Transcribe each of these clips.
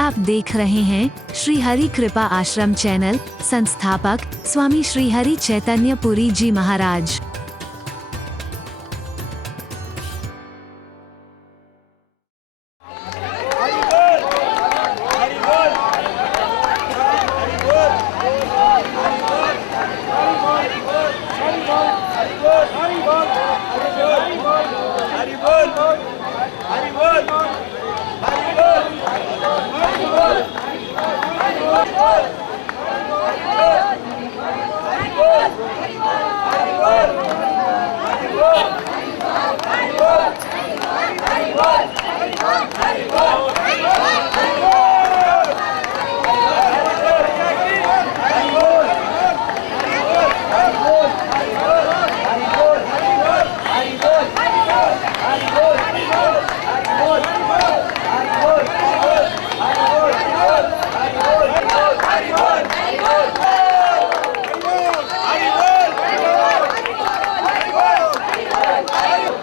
आप देख रहे हैं श्री हरि कृपा आश्रम चैनल। संस्थापक स्वामी श्री हरि चैतन्य पुरी जी महाराज।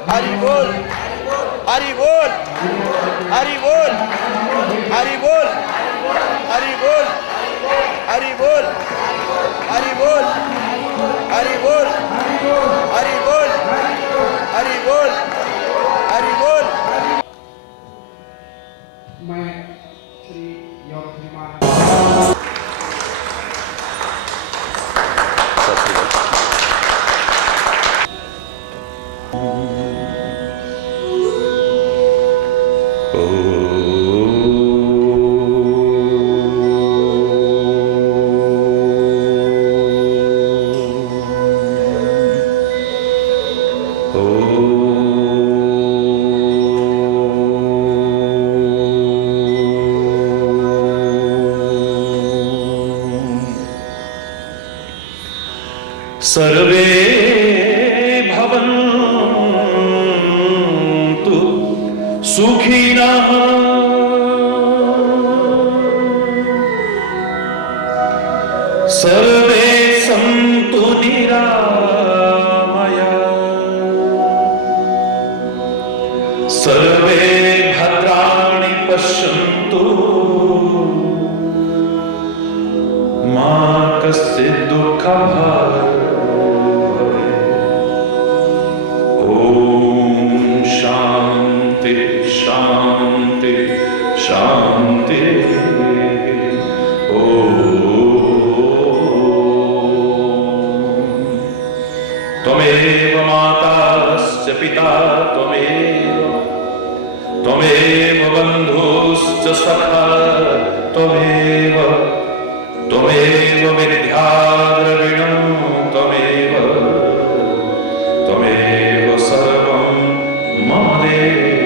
हरि बोल, हरि बोल, हरि बोल, हरि बोल, हरि बोल, हरि बोल, हरि बोल, हरि बोल, हरि बोल, हरि बोल, हरि बोल। मैं श्री योगीमान सर्वे भवन्तु सुखिनः सर्वे सन्तु निरामयाः सर्वे भद्राणि पश्यन्तु मा कश्चित् दुःखभाग् शांति शांति त्वमेव माताश्च पिता त्वमेव बन्धुश्च सखा त्वमेव विद्या द्रविणं त्वमेव सर्वं मम देव।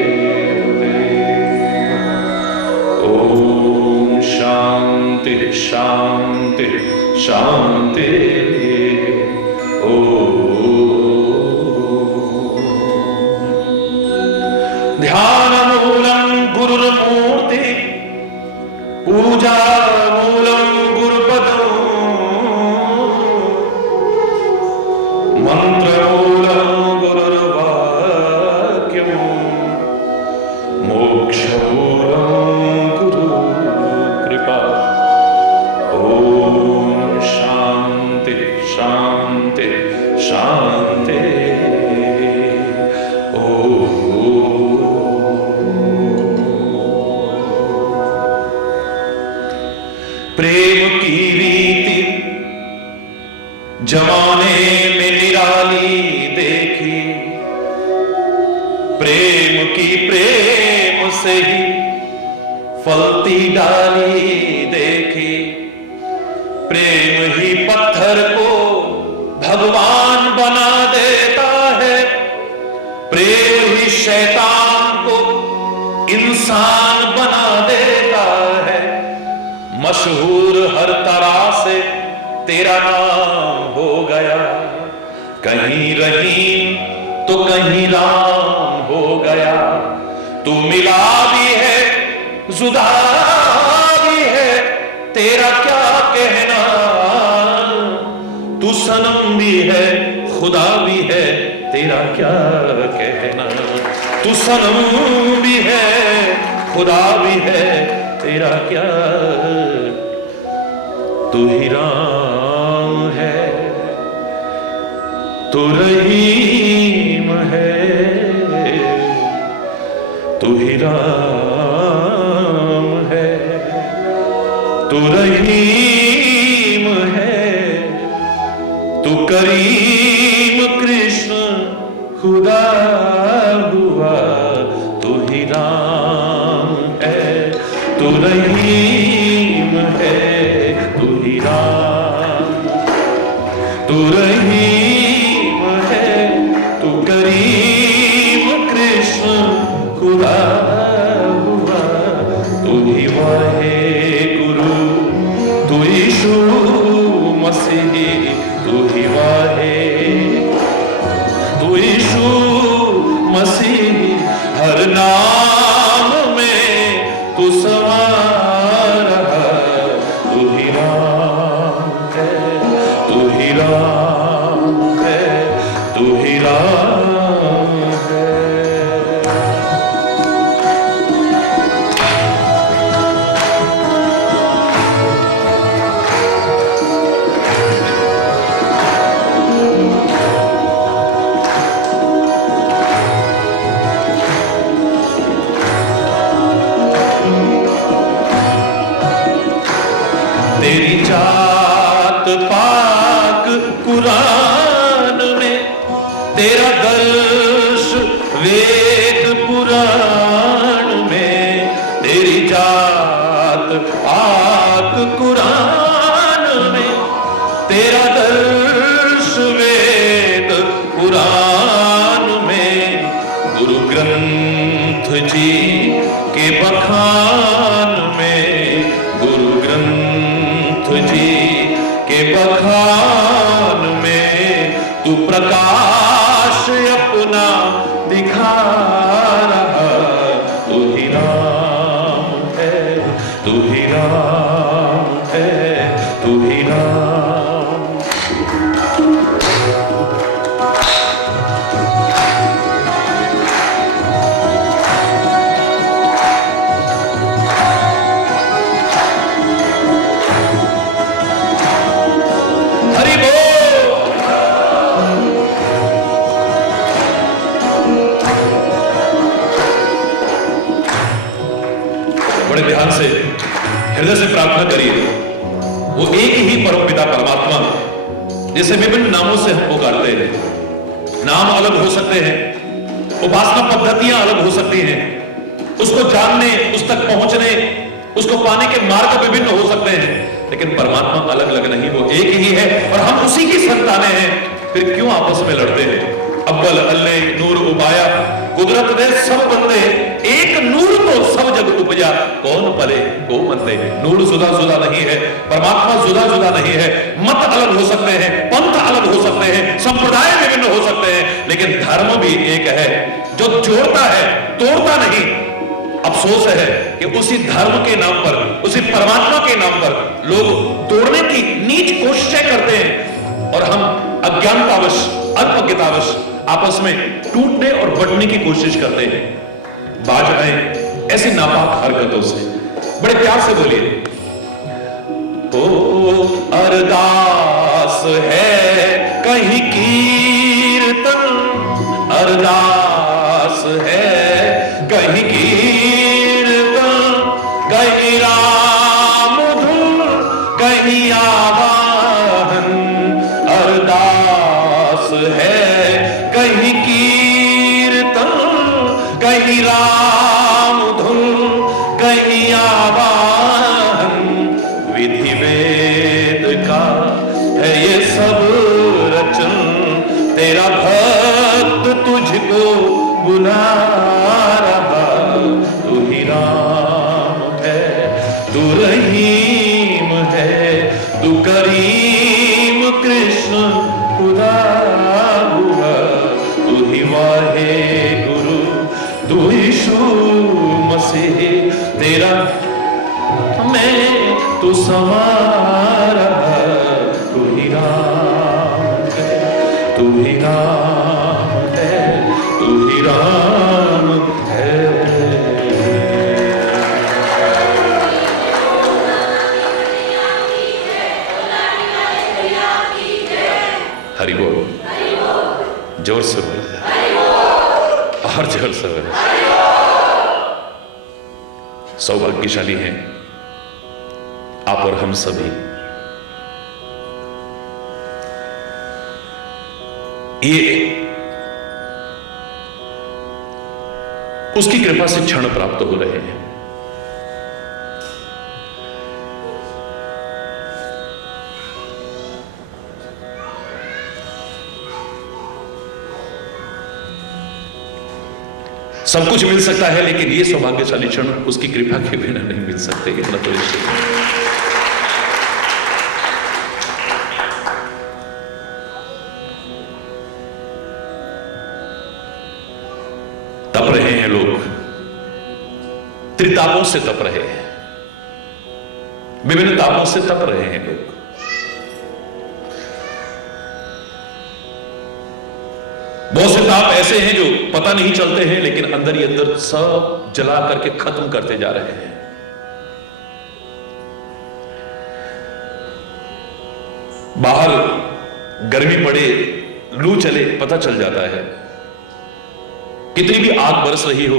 शांति शांति शांति ध्यानमूलं गुरुर्मूर्ति पूजामूलं गुरुपदम् मन्त्रमूलं गुरुर्वाक्यम् मोक्षमूलं गुरुकृपा। शांति शांति शांति प्रेम की रीति जमाने में निराली देखी प्रेम की प्रेम से ही फलती डाली देखी प्रेम ही पत्थर को भगवान बना देता है प्रेम ही शैतान को इंसान बना देता है मशहूर हर तरह से तेरा नाम हो गया कहीं रहीम तो कहीं राम हो गया तू मिला भी है जुदा भी है तेरा क्या कहना तू सनम भी है खुदा भी है तेरा क्या कहना तू सनम भी है खुदा भी है तेरा क्या, तू ही राम है, तू रहीम है, तू ही राम है, तू रहीम है, तू करीम कृष्ण खुदा हुआ, तू ही राम है, तू रहीम है, तू ही राम, तू रहीम है, तू करीम कृष्ण खुदा हुआ, तू ही वाहे गुरु, तू यीशु मसीह, तू ही वाहे, तू यीशु मसीह, हर नाम में तू समा रहा, तू ही राम है, तू ही राम है, तू ही राम है। तेरी जात पाक कुरान में, तेरा दर्श वेद पुराण में, तेरी जात पाक कुरान में, तेरा दर्श वेद पुराण में, गुरु ग्रंथ जी के बखान में, गुरु ग्रंथ जी के बखान में, तू प्रकाश अपना दिखा रहा, तू ही राम है, तू ही राम है, तू ही राम। हरि बोल। बड़े ध्यान से हृदय से प्रार्थना करिए, वो एक ही परमपिता परमात्मा जिसे विभिन्न नामों से हम पुकारते हैं। नाम अलग हो सकते हैं, उपासना पद्धतियां अलग हो सकती हैं, उसको जानने, उस तक पहुंचने, उसको पाने के मार्ग विभिन्न हो सकते हैं, लेकिन परमात्मा अलग अलग नहीं, वो एक ही है और हम उसी की संतानें हैं। फिर क्यों आपस में लड़ते हैं? अव्वल अल्ले नूर उबाया, कुदरत ने सब बंदे, एक नूर तो सब जग उपजा, कौन पले को मंदे। नूर जुदा जुदा नहीं है, परमात्मा जुदा जुदा नहीं है। मत अलग हो सकते हैं, पंथ अलग हो सकते हैं, संप्रदाय विभिन्न हो सकते हैं, लेकिन धर्म भी एक है जो जोड़ता है, तोड़ता नहीं। अफसोस है कि उसी धर्म के नाम पर, उसी परमात्मा के नाम पर लोग तोड़ने की नीच कोशिशें करते हैं और हम अज्ञानतावश, अल्पज्ञतावश आपस में टूटने और बढ़ने की कोशिश करते हैं। बाज आए ऐसी नापाक हरकतों से। बड़े प्यार से बोलिए, ओ अरदास है कहीं कीर्तन, अरदास है कहीं कीर्तन, कहीं राम धुन, कहीं आवाहन, अरदास है कहीं कीर्तन, कहीं राम धुन, कहीं आवाहन, विधि वेद का है ये सब रचन, तेरा भक्त तुझको बुला रहा, तू ही राम है, तू रहीम है, तू करीम कृष्ण खुदा हुआ, तू ही वाहे गुरु, तू यीशु मसीह, तेरा मैं तू समा रहा, तू ही राम है, तू ही राम है, तू ही राम है। जोर से बोला, और जोर से बोला। सौभाग्यशाली हैं आप और हम सभी। ये उसकी कृपा से क्षण प्राप्त हो रहे हैं। सब कुछ मिल सकता है, लेकिन ये सौभाग्यशाली क्षण उसकी कृपा के बिना नहीं मिल सकते। इतना तो निश्चित है। तप रहे हैं लोग, त्रितापों से तप रहे हैं, विभिन्न तापों से तप रहे हैं लोग। बहुत से ताप ऐसे हैं जो पता नहीं चलते हैं, लेकिन अंदर ही अंदर सब जला करके खत्म करते जा रहे हैं। बाहर गर्मी पड़े, लू चले, पता चल जाता है। कितनी भी आग बरस रही हो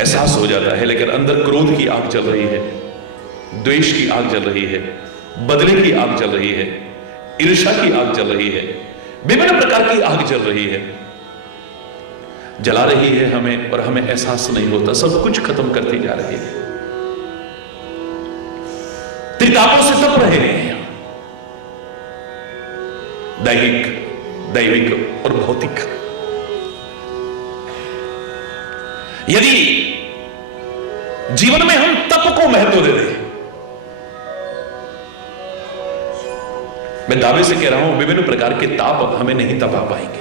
एहसास हो जाता है, लेकिन अंदर क्रोध की आग जल रही है, द्वेष की आग जल रही है, बदले की आग जल रही है, ईर्ष्या की आग जल रही है, विभिन्न प्रकार की आग जल रही है, जला रही है हमें, और हमें एहसास नहीं होता। सब कुछ खत्म करती जा रही है। त्रितापों से तप रहे हैं, दैहिक, दैविक और भौतिक। यदि जीवन में हम तप को महत्व दे दें, मैं दावे से कह रहा हूं विभिन्न प्रकार के ताप हमें नहीं तपा पाएंगे।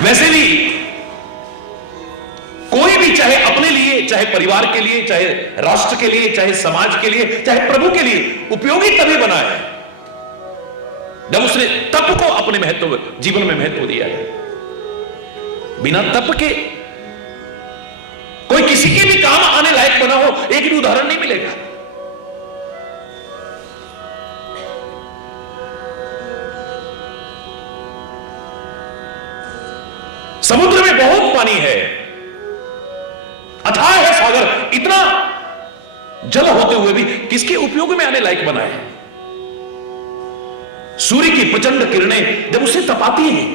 वैसे भी कोई भी, चाहे अपने लिए, चाहे परिवार के लिए, चाहे राष्ट्र के लिए, चाहे समाज के लिए, चाहे प्रभु के लिए, उपयोगी तभी बना है जब उसने तप को अपने महत्व, जीवन में महत्व दिया है। बिना तप के कोई किसी के भी काम आने लायक बना हो, एक भी उदाहरण नहीं मिलेगा। समुद्र में बहुत पानी है, अथाह है सागर, इतना जल होते हुए भी किसके उपयोग में आने लायक बना है? सूर्य की प्रचंड किरणें जब उसे तपाती हैं,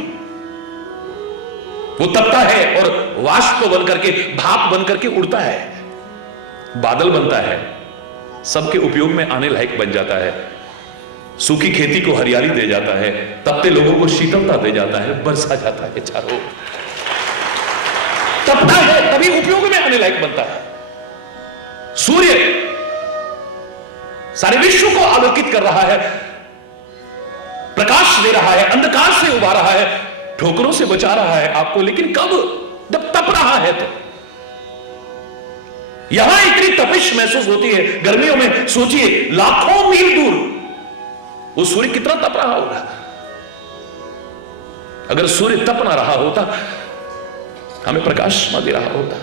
वो तपता है और वाष्प बनकर के, भाप बनकर के उड़ता है, बादल बनता है, सबके उपयोग में आने लायक बन जाता है। सूखी खेती को हरियाली दे जाता है, तपते लोगों को शीतलता दे जाता है, बरसा जाता है चारों। तपता है तभी उपयोग में आने लायक बनता है। सूर्य सारे विश्व को आलोकित कर रहा है, प्रकाश दे रहा है, अंधकार से उबार रहा है, ठोकरों से बचा रहा है आपको, लेकिन कब? जब तप रहा है तो। यहां इतनी तपिश महसूस होती है गर्मियों में, सोचिए लाखों मील दूर वो सूर्य कितना तप रहा होगा। अगर सूर्य तप ना रहा होता, हमें प्रकाश न दे रहा होता,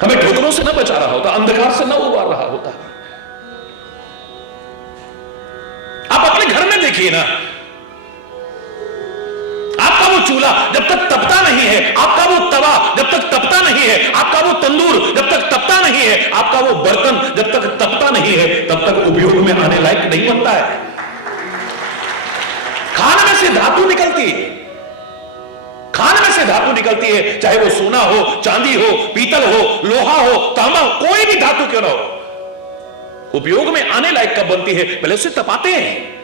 हमें ठोकरों से न बचा रहा होता, अंधकार से न उबार रहा होता। आप अपने घर में देखिए ना, आपका वो चूल्हा जब तक तपता नहीं है, आपका वो तवा जब तक तपता नहीं है, आपका वो तंदूर जब तक तपता नहीं है, आपका वो बर्तन जब तक तपता नहीं है, तब तक उपयोग में आने लायक नहीं बनता है। खान में से धातु निकलती है, खान में से धातु निकलती है, चाहे वो सोना हो, चांदी हो, पीतल हो, लोहा हो, तांबा हो, कोई भी धातु क्यों ना हो, उपयोग में आने लायक कब बनती है? पहले उसे तपाते हैं,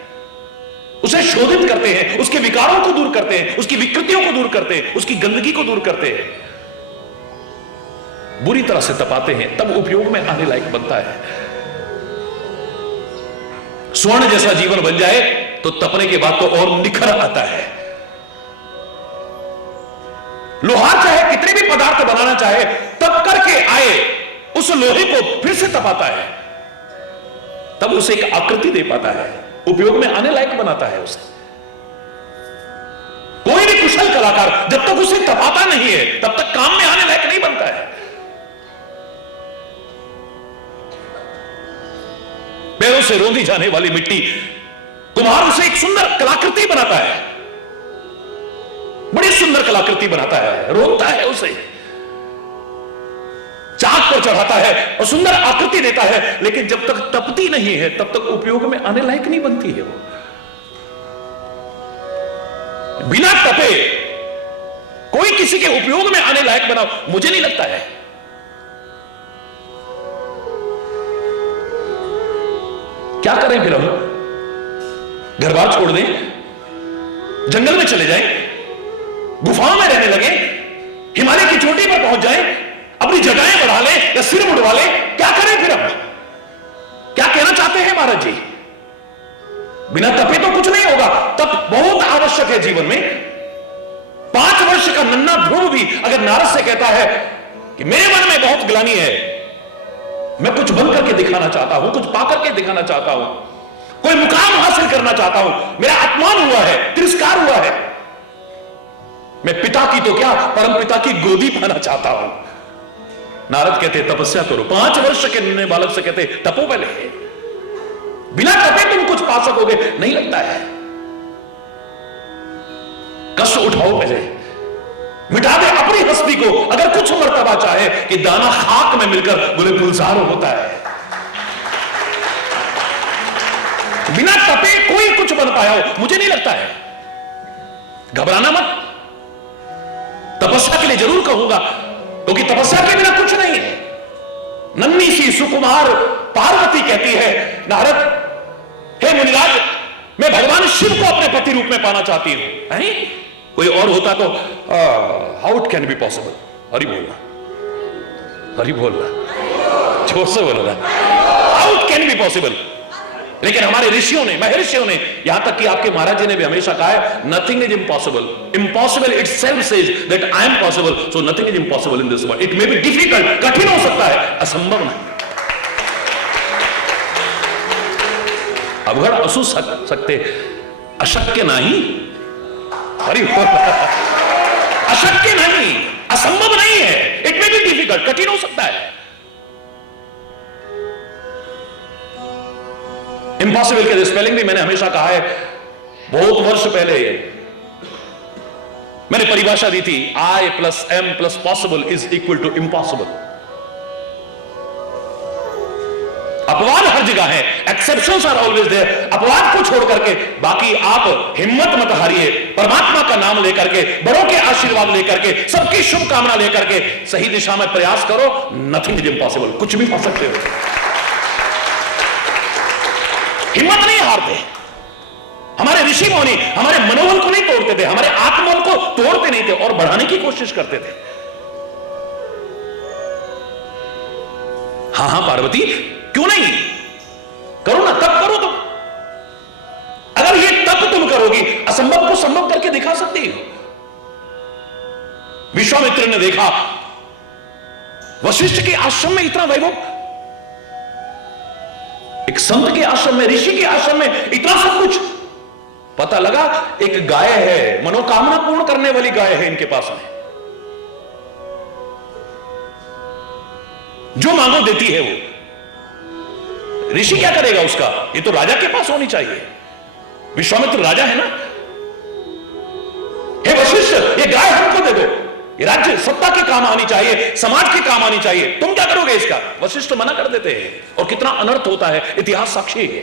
उसे शोधित करते हैं, उसके विकारों को दूर करते हैं, उसकी विकृतियों को दूर करते हैं, उसकी गंदगी को दूर करते हैं, बुरी तरह से तपाते हैं, तब उपयोग में आने लायक बनता है। स्वर्ण जैसा जीवन बन जाए तो तपने के बाद तो और निखर आता है। लोहार चाहे कितने भी पदार्थ बनाना चाहे, तप करके आए उस लोहे को फिर से तपाता है, तब उसे एक आकृति दे पाता है, उपयोग में आने लायक बनाता है उसे। कोई भी कुशल कलाकार जब तक उसे तपाता नहीं है, तब तक काम में आने लायक नहीं बनता है। पैरों से रोंदी जाने वाली मिट्टी कुम्हार उसे एक सुंदर कलाकृति बनाता है, बड़ी सुंदर कलाकृति बनाता है, रोकता है उसे, चाक पर चढ़ाता है और सुंदर आकृति देता है, लेकिन जब तक तपती नहीं है तब तक उपयोग में आने लायक नहीं बनती है वो। बिना तपे कोई किसी के उपयोग में आने लायक बना मुझे नहीं लगता है। क्या करें फिर हम? घर बार छोड़ दें, जंगल में चले जाएं, गुफाओं में रहने लगे, हिमालय की चोटी पर पहुंच जाएं, अपनी जटाएं बढ़ा ले या सिर मुड़वा ले? क्या करें फिर हम? क्या कहना चाहते हैं महाराज जी? बिना तपे तो कुछ नहीं होगा। तप बहुत आवश्यक है जीवन में। 5 वर्ष का नन्हा ध्रुव भी अगर नारद से कहता है कि मेरे मन में बहुत ग्लानि है, मैं कुछ बन करके दिखाना चाहता हूं, कुछ पा करके दिखाना चाहता हूं, कोई मुकाम हासिल करना चाहता हूं, मेरा अपमान हुआ है, तिरस्कार हुआ है, मैं पिता की तो क्या परम पिता की गोदी पाना चाहता हूं। नारद कहते तपस्या करो। 5 वर्ष के नन्हे बालक से कहते तपो पहले, बिना तपे तुम कुछ पा सकोगे नहीं लगता है। कष्ट उठाओ पहले, मिटा दे अपनी हस्ती को। अगर कुछ मर्तबा चाहे कि दाना खाक में मिलकर बोले गुलजार होता है। बिना तपे कोई कुछ बन पाया हो मुझे नहीं लगता है। घबराना मत, तपस्या के लिए जरूर कहूंगा, क्योंकि तपस्या के बिना कुछ नहीं है। नन्ही सी सुकुमार पार्वती कहती है नारद, हे मुनिराज, मैं भगवान शिव को अपने पति रूप में पाना चाहती हूं। कोई और होता तो how it can be possible. Hari बोलना, हरि बोलना, जोर से बोलना, how it can be possible. लेकिन हमारे ऋषियों ने, महर्षियों ने, यहां तक कि आपके महाराज जी ने भी हमेशा कहा है nothing is impossible, impossible it self says that I am possible, so nothing is impossible in this world. It may be difficult, कठिन हो सकता है, असंभव नहीं। अवघड़ असु सकते, अशक्य नहीं। अरे अशक्य नहीं, असंभव नहीं है। इट मे बी डिफिकल्ट, कठिन हो सकता है। इम्पॉसिबल के स्पेलिंग भी मैंने हमेशा कहा है, बहुत वर्ष पहले मैंने परिभाषा दी थी, I + M + possible is equal to impossible। अपवाद हर जगह है, एक्सेप्शंस आर ऑलवेज देयर। अपवाद को छोड़ करके बाकी आप हिम्मत मत हारिए, परमात्मा का नाम लेकर के, बड़ों के आशीर्वाद लेकर के, सबकी शुभकामना लेकर के सही दिशा में प्रयास करो। नथिंग इज इम्पॉसिबल, कुछ भी पा सकते हो। हिम्मत नहीं हारते। हमारे ऋषि मुनि हमारे मनोबल को नहीं तोड़ते थे, हमारे आत्मबल को तोड़ते नहीं थे और बढ़ाने की कोशिश करते थे। हां पार्वती, क्यों नहीं? करो ना, तप करो तुम। अगर ये तप तुम करोगी, असंभव को संभव करके दिखा सकती हो। विश्वामित्र ने देखा वशिष्ठ के आश्रम में इतना वैभव, एक संत के आश्रम में, ऋषि के आश्रम में इतना सब कुछ। पता लगा एक गाय है, मनोकामना पूर्ण करने वाली गाय है इनके पास में, जो मांगो देती है वो। ऋषि क्या करेगा उसका? ये तो राजा के पास होनी चाहिए। विश्वामित्र राजा है ना। हे वशिष्ठ, ये गाय हमको दे दो, ये राज्य सत्ता के काम आनी चाहिए, समाज के काम आनी चाहिए, तुम क्या करोगे इसका? वशिष्ठ मना कर देते हैं और कितना अनर्थ होता है, इतिहास साक्षी है।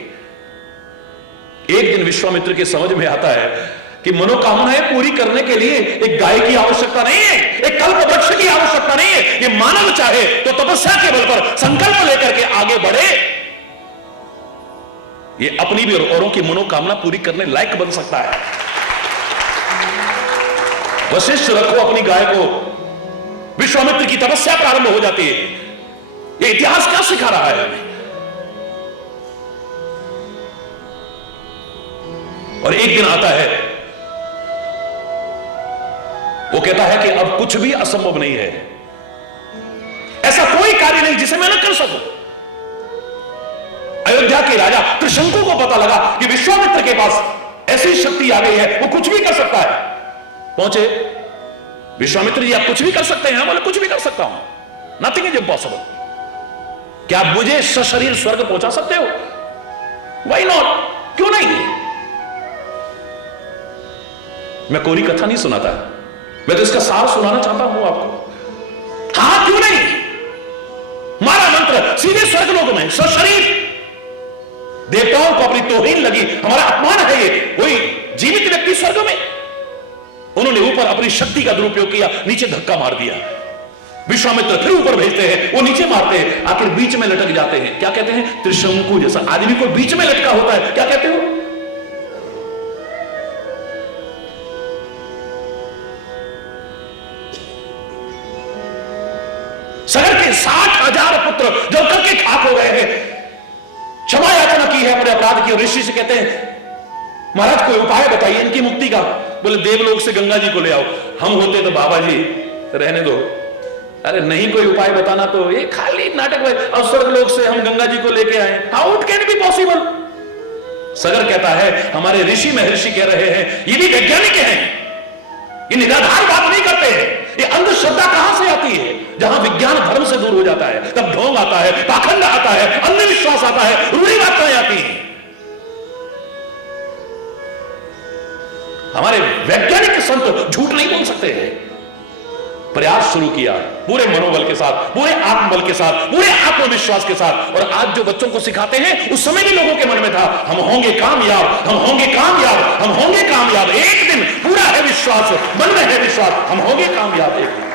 एक दिन विश्वामित्र के समझ में आता है कि मनोकामनाएं पूरी करने के लिए एक गाय की आवश्यकता नहीं है, एक कल्प वृक्ष की आवश्यकता नहीं है। ये मानव चाहे तो तपस्या के बल पर संकल्प लेकर के आगे बढ़े, ये अपनी भी और औरों की मनोकामना पूरी करने लायक बन सकता है। वशिष्ठ रखो अपनी गाय को, विश्वामित्र की तपस्या प्रारंभ हो जाती है। ये इतिहास क्या सिखा रहा है हमें? और एक दिन आता है, वो कहता है कि अब कुछ भी असंभव नहीं है, ऐसा कोई कार्य नहीं जिसे मैं न कर सकूं। अयोध्या के राजा त्रिशंकु को पता लगा कि विश्वामित्र के पास ऐसी शक्ति आ गई है, वो कुछ भी कर सकता है। पहुंचे, विश्वामित्र जी आप कुछ भी कर सकते हैं? बोले कुछ भी कर सकता हूं, नथिंग इज इम्पॉसिबल। क्या आप मुझे सशरीर स्वर्ग पहुंचा सकते हो? व्हाई नॉट, क्यों नहीं? मैं कोरी कथा नहीं सुनाता, मैं तो इसका सार सुनाना चाहता हूं आपको। हां क्यों नहीं, हमारा मंत्र सीधे स्वर्गलोक में सशरीर, देवताओं को अपनी तौहीन लगी, हमारा अपमान है ये। कोई जीवित व्यक्ति स्वर्ग में, उन्होंने ऊपर अपनी शक्ति का दुरुपयोग किया, नीचे धक्का मार दिया। विश्वामित्र फिर ऊपर भेजते हैं, वो नीचे मारते हैं, आखिर बीच में लटक जाते हैं। क्या कहते हैं? त्रिशंकु जैसा आदमी को बीच में लटका होता है, क्या कहते हो? सगर के 60,000 पुत्र जब करके खाक हो गए हैं, क्षमा याचना की है अपने अपराध की, और ऋषि से कहते हैं महाराज कोई उपाय बताइए इनकी मुक्ति का। बोले देवलोक से गंगा जी को ले आओ। हम होते तो बाबा जी रहने दो, अरे नहीं कोई उपाय बताना तो ये खाली नाटक है, और स्वर्गलोक से हम गंगा जी को लेके आए, how it can be possible. Sagar कहता है हमारे ऋषि महर्षि कह रहे हैं, ये भी वैज्ञानिक हैं, ये निराधार बात नहीं करते हैं। ये अंधश्रद्धा कहां से आती है? जहां विज्ञान धर्म से दूर हो जाता है तब ढोंग आता है, पाखंड आता है, अंधविश्वास आता है, रूढ़िवादिताएं आती हैं। हमारे वैज्ञानिक संत झूठ नहीं बोल सकते हैं। प्रयास शुरू किया पूरे मनोबल के साथ, पूरे आत्मबल के साथ, पूरे आत्मविश्वास के साथ, और आज जो बच्चों को सिखाते हैं उस समय भी लोगों के मन में था हम होंगे कामयाब, हम होंगे कामयाब, हम होंगे कामयाब। एक दिन पूरा है विश्वास, मन में है विश्वास, हम होंगे कामयाब एक दिन।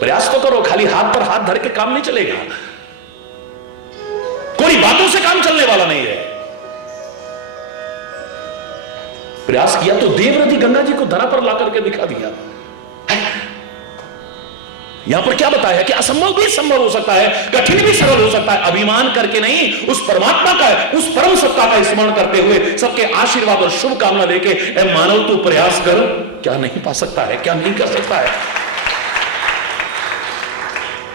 प्रयास तो करो, खाली हाथ पर हाथ धर के काम नहीं चलेगा, कोई बातों से काम चलने वाला नहीं है। प्रयास किया तो देवरथी गंगा जी को धरा पर ला करके दिखा दिया। यहां पर क्या बताया कि असंभव भी संभव हो सकता है, कठिन भी सरल हो सकता है। अभिमान करके नहीं, उस परमात्मा का, उस परम सत्ता का स्मरण करते हुए, सबके आशीर्वाद और शुभकामना देके, ए मानव तू प्रयास कर, क्या नहीं पा सकता है, क्या नहीं कर सकता है।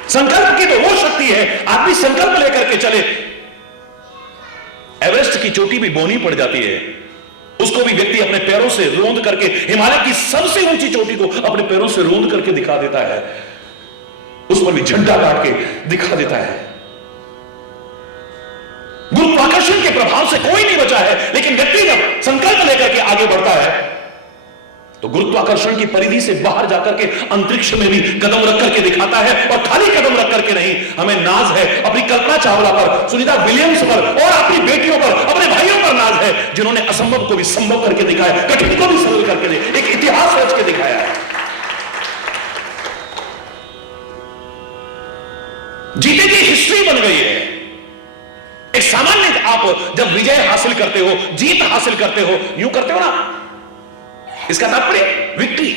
संकल्प की तो वो शक्ति है, आदमी संकल्प लेकर के चले। एवरेस्ट की चोटी भी बोनी पड़ जाती है, उसको भी व्यक्ति अपने पैरों से रोंद करके, हिमालय की सबसे ऊंची चोटी को अपने पैरों से रोंद करके दिखा देता है, उस पर भी झंडा काट के दिखा देता है। गुरुत्वाकर्षण के प्रभाव से कोई नहीं बचा है, लेकिन व्यक्ति जब संकल्प लेकर के आगे बढ़ता है तो गुरुत्वाकर्षण की परिधि से बाहर जाकर के अंतरिक्ष में भी कदम रख करके दिखाता है। और खाली कदम रख करके नहीं, हमें नाज है अपनी कल्पना चावला पर, सुनीता विलियम्स पर, और अपनी बेटियों पर, अपने भाइयों पर नाज है, जिन्होंने असंभव को भी संभव करके दिखाया, कठिन को भी सरल करके दिखाया, एक इतिहास रच के दिखाया है। जीते की हिस्ट्री बन गई है। एक सामान्य आप जब विजय हासिल करते हो, जीत हासिल करते हो, यूं करते हो ना, इसका तात्पर्य विक्ट्री।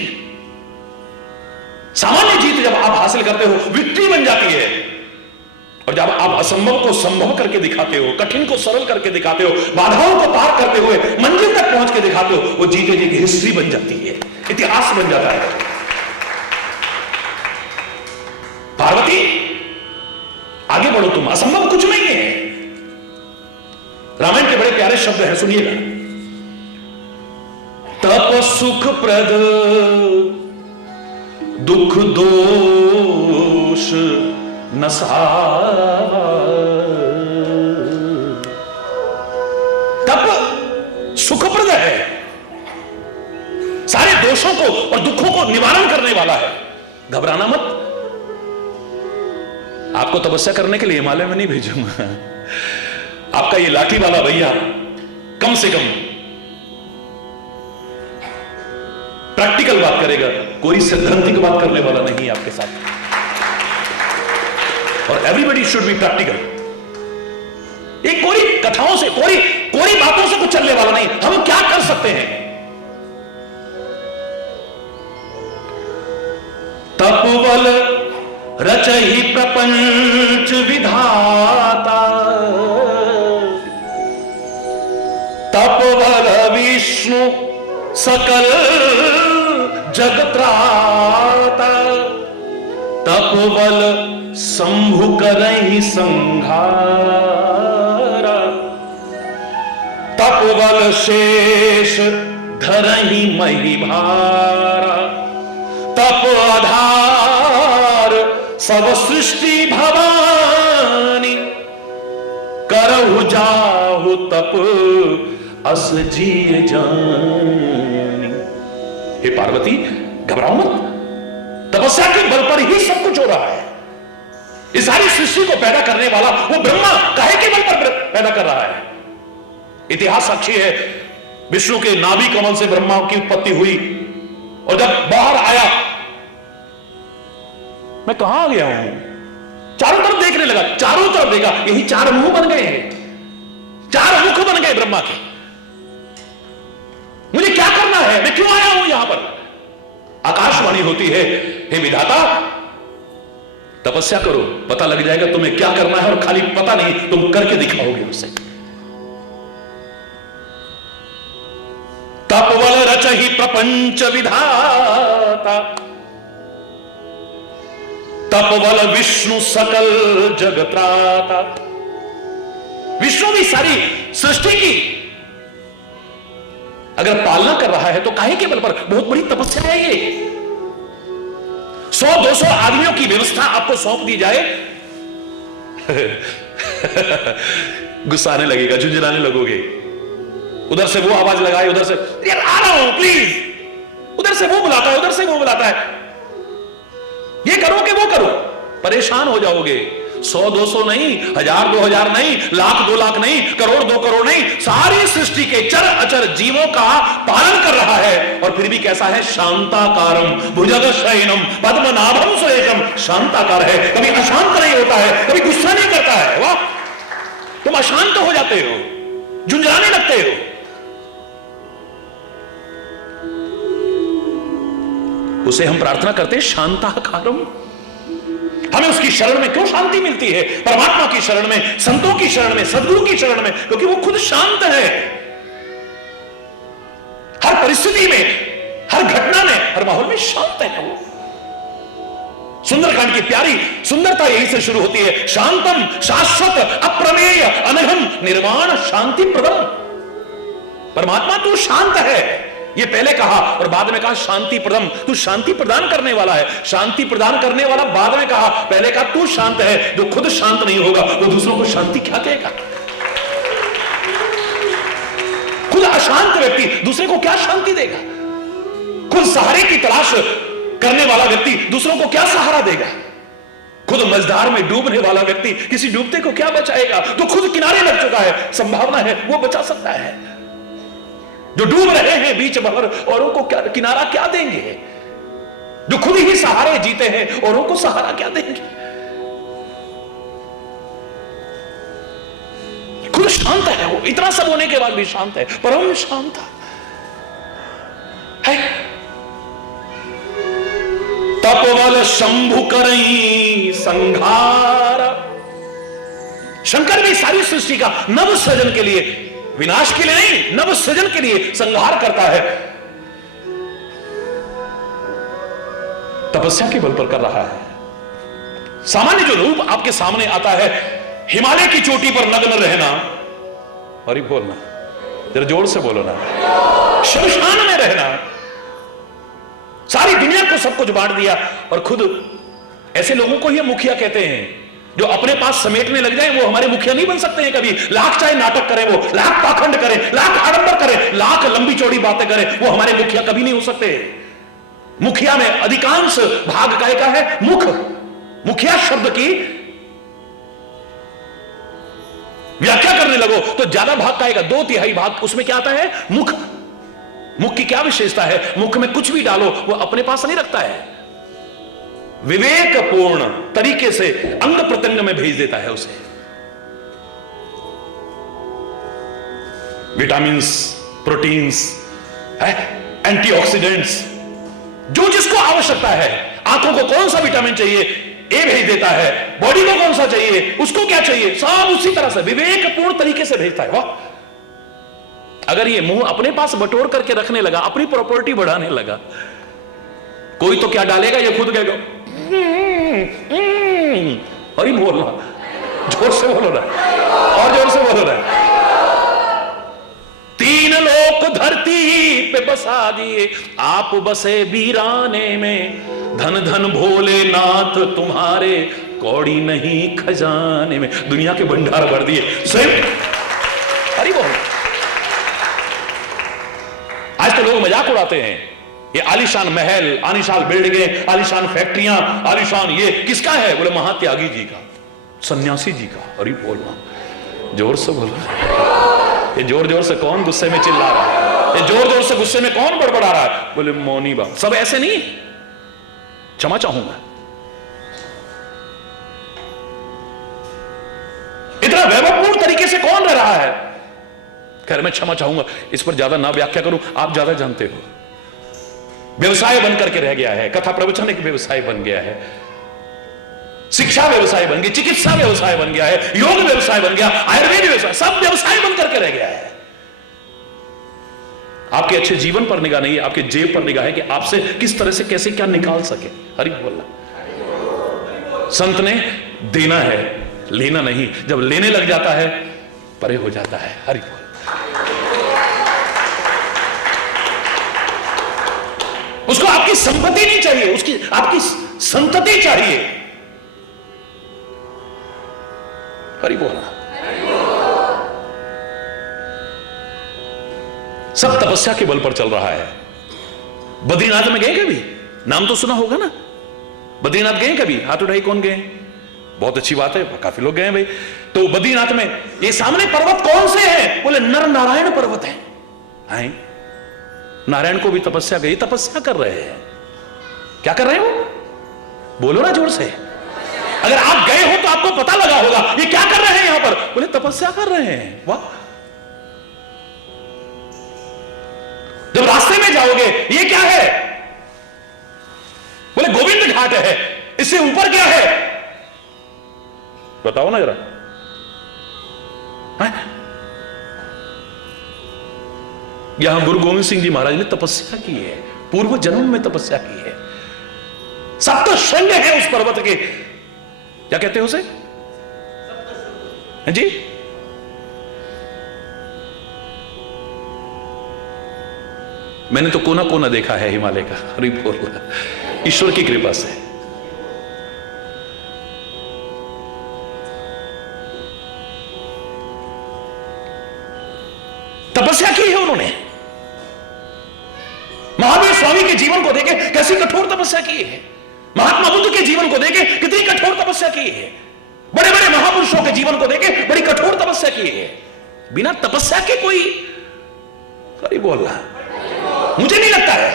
सामान्य जीत जब आप हासिल करते हो, विक्ट्री बन जाती है। और जब आप असंभव को संभव करके दिखाते हो, कठिन को सरल करके दिखाते हो, बाधाओं को पार करते हुए मंजिल तक पहुंच के दिखाते हो, वो जीते जी की हिस्ट्री बन जाती है, इतिहास बन जाता है। पार्वती आगे बढ़ो, तुम असंभव कुछ नहीं है। रामायण के बड़े प्यारे शब्द हैं, सुनिएगा। तप सुख प्रद दुख दोष नसावा। तप सुखप्रद है, सारे दोषों को और दुखों को निवारण करने वाला है। घबराना मत, आपको तपस्या करने के लिए हिमालय में नहीं भेजूंगा। आपका ये लाठी वाला भैया कम से कम प्रैक्टिकल बात करेगा, कोई सैद्धांतिक बात करने वाला नहीं है आपके साथ। और एवरीबडी शुड बी प्रैक्टिकल। एक कोई कथाओं से, कोई बातों से कुछ चलने वाला नहीं। हम क्या कर सकते हैं? तपवल रचहि प्रपंच विधाता, तपवल विष्णु सकल जगत्राता, तपवल शंभु करहि संहारा, तपवल शेष धरहि मही भारा, तप आधार सब सृष्टि भवानी, करहु जाहु तप अस जिए जानी। हे पार्वती घबराओ मत, तपस्या के बल पर ही सब कुछ हो रहा है। इस सारी सृष्टि को पैदा करने वाला वो ब्रह्मा काहे के बल पर पैदा कर रहा है? इतिहास साक्षी है, विष्णु के नाभि कमल से ब्रह्मा की उत्पत्ति हुई और जब बाहर आया, मैं कहां आ गया हूं, चारों तरफ देखने लगा, चारों तरफ देखा, यही चार मुंह बन गए हैं, चार मुख बन गए ब्रह्मा के। मुझे क्या करना है, मैं क्यों आया हूं यहां पर? आकाशवाणी होती है, हे विधाता तपस्या करो, पता लग जाएगा तुम्हें क्या करना है, और खाली पता नहीं, तुम करके दिखाओगे उसे। तपवल रचहि प्रपंच विधाता, तपवल विष्णु सकल जगत्राता। विष्णु भी सारी सृष्टि की अगर पालना कर रहा है तो काहे के बल पर? बहुत बड़ी तपस्या है ये। 100-200 आदमियों की व्यवस्था आपको सौंप दी जाए, गुस्सा आने लगेगा, झुंझुलाने लगोगे। उधर से वो आवाज लगाए, उधर से यार आ रहा हूं प्लीज, उधर से वो बुलाता है, उधर से वो बुलाता है, ये करो कि वो करो, परेशान हो जाओगे। 100-200 नहीं, 1000-2000 नहीं, 1,00,000-2 लाख नहीं, करोड़ 2 करोड़ नहीं, सारी सृष्टि के चर अचर जीवों का पालन कर रहा है। और फिर भी कैसा है? शांताकारम भुजगशयनम पद्मनाभम सुरेशम। शांताकार है, कभी अशांत नहीं होता है, कभी गुस्सा नहीं करता है। वाह, तुम अशांत हो जाते हो, झुंझलाने लगते हो। उसे हम प्रार्थना करते हैं शांताकारम। हमें उसकी शरण में क्यों शांति मिलती है? परमात्मा की शरण में, संतों की शरण में, सदगुरु की शरण में, क्योंकि वो खुद शांत है। हर परिस्थिति में, हर घटना में, हर माहौल में शांत है वो। सुंदरकांड की प्यारी सुंदरता यहीं से शुरू होती है। शांतम शाश्वत अप्रमेय अनघम निर्वाण शांति प्रदम। परमात्मा तू शांत है, ये पहले कहा, और बाद में कहा शांति प्रदम, तू शांति प्रदान करने वाला है। शांति प्रदान करने वाला बाद में कहा, पहले कहा तू शांत है। जो खुद शांत नहीं होगा वो दूसरों को शांति क्या देगा? खुद अशांत व्यक्ति दूसरे को क्या शांति देगा? खुद सहारे की तलाश करने वाला व्यक्ति दूसरों को क्या सहारा देगा? खुद मझधार में डूबने वाला व्यक्ति किसी डूबते को क्या बचाएगा? जो खुद किनारे लग चुका है, संभावना है वो बचा सकता है। जो डूब रहे हैं बीच बहर, औरों को क्या किनारा क्या देंगे? जो खुद ही सहारे जीते हैं, औरों को सहारा क्या देंगे? खुद शांत है वो, इतना सब होने के बाद भी शांत है, परम शांत है। तपवल शंभु करई संघार। शंकर भी सारी सृष्टि का नव सृजन के लिए, विनाश के लिए नहीं, नव सृजन के लिए संहार करता है। तपस्या के बल पर कर रहा है। सामान्य जो रूप आपके सामने आता है, हिमालय की चोटी पर नग्न रहना, और बोलना जरा जोर से बोलो ना, शमशान में रहना, सारी दुनिया को सब कुछ बांट दिया, और खुद ऐसे लोगों को ही मुखिया कहते हैं। जो अपने पास समेटने लग जाए वो हमारे मुखिया नहीं बन सकते हैं कभी। लाख चाहे नाटक करें, वो लाख पाखंड करें, लाख आडंबर करें, लाख लंबी चौड़ी बातें करें, वो हमारे मुखिया कभी नहीं हो सकते। मुखिया में अधिकांश भाग का है मुख। मुखिया शब्द की व्याख्या करने लगो तो ज्यादा भाग का आएगा, 2/3 भाग उसमें क्या आता है? मुख। मुख की क्या विशेषता है? मुख में कुछ भी डालो वो अपने पास नहीं रखता है, विवेकपूर्ण तरीके से अंग प्रत्यंग में भेज देता है उसे। विटामिन्स, प्रोटीन्स, एंटीऑक्सीडेंट्स, जो जिसको आवश्यकता है। आंखों को कौन सा विटामिन चाहिए, ए भेज देता है। बॉडी को कौन सा चाहिए, उसको क्या चाहिए, सब उसी तरह से विवेकपूर्ण तरीके से भेजता है। वाह! अगर ये मुंह अपने पास बटोर करके रखने लगा, अपनी प्रॉपर्टी बढ़ाने लगा, कोई तो क्या डालेगा, ये खुद कहेगा अरे बोलना, जोर से बोलो ना, और जोर से बोलो ना। 3 लोक धरती पे बसा दिए, आप बसे वीराने में। धन धन भोलेनाथ तुम्हारे, कौड़ी नहीं खजाने में। दुनिया के भंडार भर दिए। अरे बोल, लोग मजाक उड़ाते हैं, ये आलीशान महल, आलीशान बिल्डिंगें, आलीशान फैक्ट्रियां, आलीशान ये किसका है? बोले महात्यागी जी का, सन्यासी जी का। अरे बोलना जोर से बोलो, ये जोर जोर से कौन गुस्से में चिल्ला रहा है? ये जोर जोर से गुस्से में कौन बड़बड़ा रहा है? बोले मौनी बाबा। सब ऐसे नहीं, क्षमा चाहूंगा। इतना वैभवपूर्ण तरीके से कौन रह रहा है? खैर मैं क्षमा चाहूंगा, इस पर ज्यादा ना व्याख्या करूं, आप ज्यादा जानते हो। व्यवसाय बनकर के रह गया है, कथा प्रवचन एक व्यवसाय बन गया है, शिक्षा व्यवसाय बन गई, चिकित्सा व्यवसाय बन गया है, योग व्यवसाय बन गया, आयुर्वेद व्यवसाय, सब व्यवसाय बनकर के रह गया है। आपके अच्छे जीवन पर निगाह नहीं है, आपके जेब पर निगाह है कि आपसे किस तरह से कैसे क्या निकाल सके। हरि बोलना। संत ने देना है, लेना नहीं। जब लेने लग जाता है परे हो जाता है। हरि बोल। उसको आपकी संपत्ति नहीं चाहिए, उसकी आपकी संतति चाहिए। हरि बोलना। सब तपस्या के बल पर चल रहा है। बद्रीनाथ में गए कभी? नाम तो सुना होगा ना। बद्रीनाथ गए कभी? हाथ उठाइए कौन गए? बहुत अच्छी बात है, काफी लोग गए भाई। तो बद्रीनाथ में ये सामने पर्वत कौन से हैं? बोले नर नारायण पर्वत है। नारायण को भी तपस्या गई, तपस्या कर रहे हैं। क्या कर रहे हो? बोलो ना जोर से। अगर आप गए हो तो आपको पता लगा होगा ये क्या कर रहे हैं यहां पर। बोले तपस्या कर रहे हैं। वाह। जब रास्ते में जाओगे ये क्या है? बोले गोविंद घाट है। इससे ऊपर क्या है? बताओ ना जरा। यहां गुरु गोविंद सिंह जी महाराज ने तपस्या की है, पूर्व जन्म में तपस्या की है। सप्त शृंग है उस पर्वत के। क्या कहते हैं उसे? जी मैंने तो कोना कोना देखा है हिमालय का। हरि बोल। ईश्वर की कृपा से। तपस्या की है उन्होंने। महावीर स्वामी के जीवन को देखे कैसी कठोर तपस्या की है। महात्मा बुद्ध के जीवन को देखे कितनी कठोर तपस्या की है। बड़े बड़े महापुरुषों के जीवन को देखे बड़ी कठोर तपस्या की है। बिना तपस्या के कोई सही बोल रहा। मुझे नहीं लगता है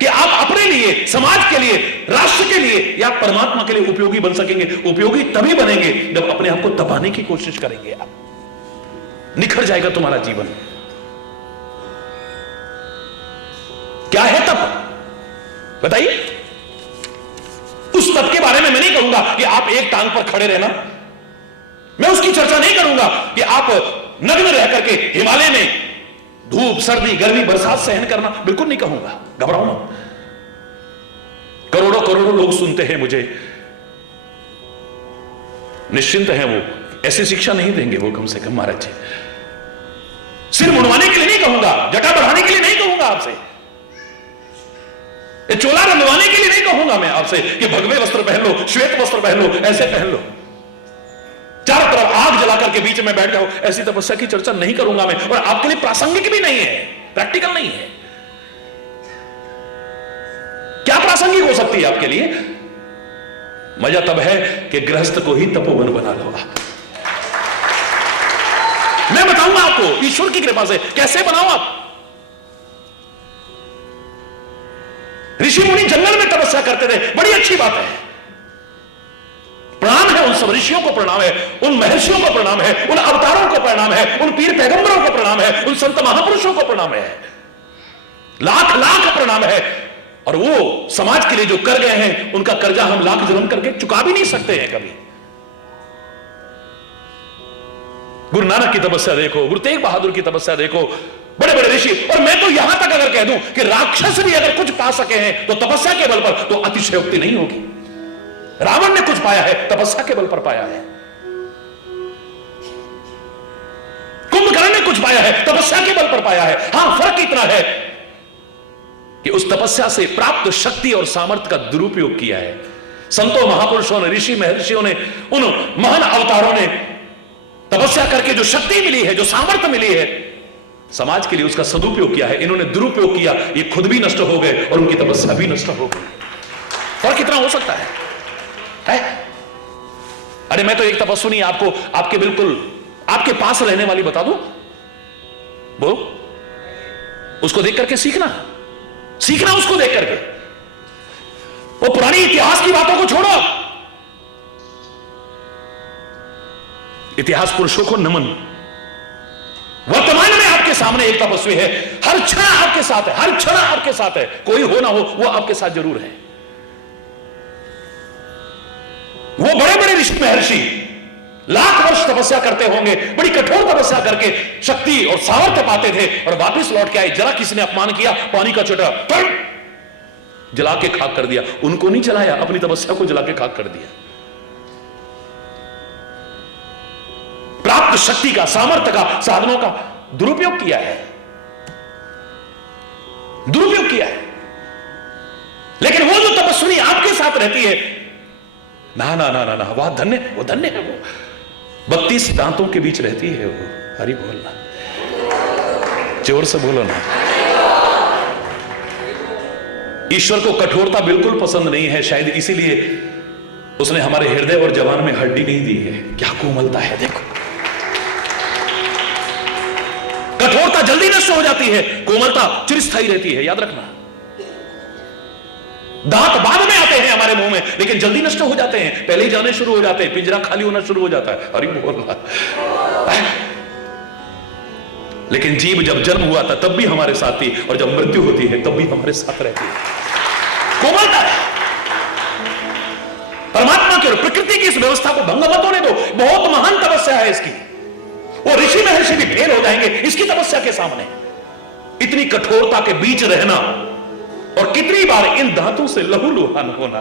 कि आप अपने लिए, समाज के लिए, राष्ट्र के लिए या परमात्मा के लिए उपयोगी बन सकेंगे। उपयोगी तभी बनेंगे जब अपने आप को दबाने की कोशिश करेंगे। आप निखर जाएगा तुम्हारा जीवन। क्या है तप? बताइए। उस तप के बारे में मैं नहीं कहूंगा कि आप एक टांग पर खड़े रहना। मैं उसकी चर्चा नहीं करूंगा कि आप नग्न रह करके हिमालय में धूप, सर्दी, गर्मी, बरसात सहन करना। बिल्कुल नहीं कहूंगा, घबराओ मत। करोड़ों करोड़ों लोग सुनते हैं मुझे, निश्चिंत हैं वो। ऐसी शिक्षा नहीं देंगे वो, कम से कम महाराज जी। सिर मुड़वाने के लिए नहीं कहूंगा, जटा बढ़ाने के लिए नहीं कहूंगा आपसे, चोला रंगवाने के लिए नहीं कहूंगा मैं आपसे कि भगवे वस्त्र पहन लो, श्वेत वस्त्र पहन लो, ऐसे पहन लो, चारों तरफ आग जलाकर के बीच में बैठ जाओ। ऐसी तपस्या की चर्चा नहीं करूंगा मैं। और आपके लिए प्रासंगिक भी नहीं है, प्रैक्टिकल नहीं है। क्या प्रासंगिक हो सकती है आपके लिए? मजा तब है कि गृहस्थ को ही तपोवन बना लो। मैं बताऊंगा आपको ईश्वर की कृपा से कैसे बनाओ आप। ऋषि मुनि जंगल में तपस्या करते थे, बड़ी अच्छी बात है। प्रणाम है उन सब ऋषियों को, प्रणाम है उन महर्षियों को, प्रणाम है उन अवतारों को, प्रणाम है उन पीर पैगंबरों को, प्रणाम है उन संत महापुरुषों को, प्रणाम है। लाख लाख प्रणाम है। और वो समाज के लिए जो कर गए हैं उनका कर्जा हम लाख जन्म करके चुका भी नहीं सकते हैं कभी। गुरु नानक की तपस्या देखो, गुरु तेग बहादुर की तपस्या देखो, बड़े बड़े ऋषि। और मैं तो यहां तक अगर कह दूं कि राक्षस भी अगर कुछ पा सके हैं तो तपस्या के बल पर, तो अतिशयोक्ति नहीं होगी। रावण ने कुछ पाया है, तपस्या के बल पर पाया है। कुंभकर्ण ने कुछ पाया है, तपस्या के बल पर पाया है। हां, फर्क इतना है कि उस तपस्या से प्राप्त शक्ति और सामर्थ्य का दुरुपयोग किया है। संतों, महापुरुषों ने, ऋषि महर्षियों ने, उन महान अवतारों ने तपस्या करके जो शक्ति मिली है, जो सामर्थ्य मिली है, समाज के लिए उसका सदुपयोग किया है, इन्होंने दुरुपयोग किया, ये खुद भी नष्ट हो गए और उनकी तपस्या भी नष्ट हो गई। फर्क कितना हो सकता है? अरे मैं तो एक तपस्विनी आपको आपके बिल्कुल आपके पास रहने वाली बता दूं, वो उसको देख करके सीखना उसको देख करके। वो पुरानी इतिहास की बातों को छोड़ो, इतिहास पुरुषों को नमन। वर्तमान में आपके सामने एक तपस्वी है, हर क्षण आपके साथ है, हर क्षण आपके साथ है, कोई हो ना हो वो आपके साथ जरूर है। वो बड़े बड़े ऋषि महर्षि लाख वर्ष तपस्या करते होंगे, बड़ी कठोर तपस्या करके शक्ति और सामर्थ्य पाते थे और वापस लौट के आए। जरा किसी ने अपमान किया, पानी का छोटा जला के खाक कर दिया। उनको नहीं जलाया, अपनी तपस्या को जला के खाक कर दिया। प्राप्त शक्ति का, सामर्थ्य का, साधनों का दुरुपयोग किया है, दुरुपयोग किया है। लेकिन वो जो तपस्वी आपके साथ रहती है, ना ना ना ना ना, वह धन्य है, वो धन्य है। वो 32 दांतों के बीच रहती है वो। हरि बोलना, जोर से बोलो ना। ईश्वर को कठोरता बिल्कुल पसंद नहीं है, शायद इसीलिए उसने हमारे हृदय और जवान में हड्डी नहीं दी है। क्या कोमलता है, देखो। कठोरता जल्दी नष्ट हो जाती है, कोमलता चिरस्थायी रहती है, याद रखना। दांत बाद में आते हैं हमारे मुंह में, लेकिन जल्दी नष्ट हो जाते हैं, पहले ही जाने शुरू हो जाते हैं, पिंजरा खाली होना शुरू हो जाता है। अरे बोलना। लेकिन जीव जब जन्म हुआ था तब भी हमारे साथ थी, और जब मृत्यु होती है तब भी हमारे साथ रहती है। कोमलता है। परमात्मा की और प्रकृति की इस व्यवस्था को भंग मत होने दो। बहुत महान तपस्या है इसकी। वो ऋषि महर्षि भी फेल हो जाएंगे इसकी तपस्या के सामने। इतनी कठोरता के बीच रहना, और कितनी बार इन दांतों से लहूलुहान होना,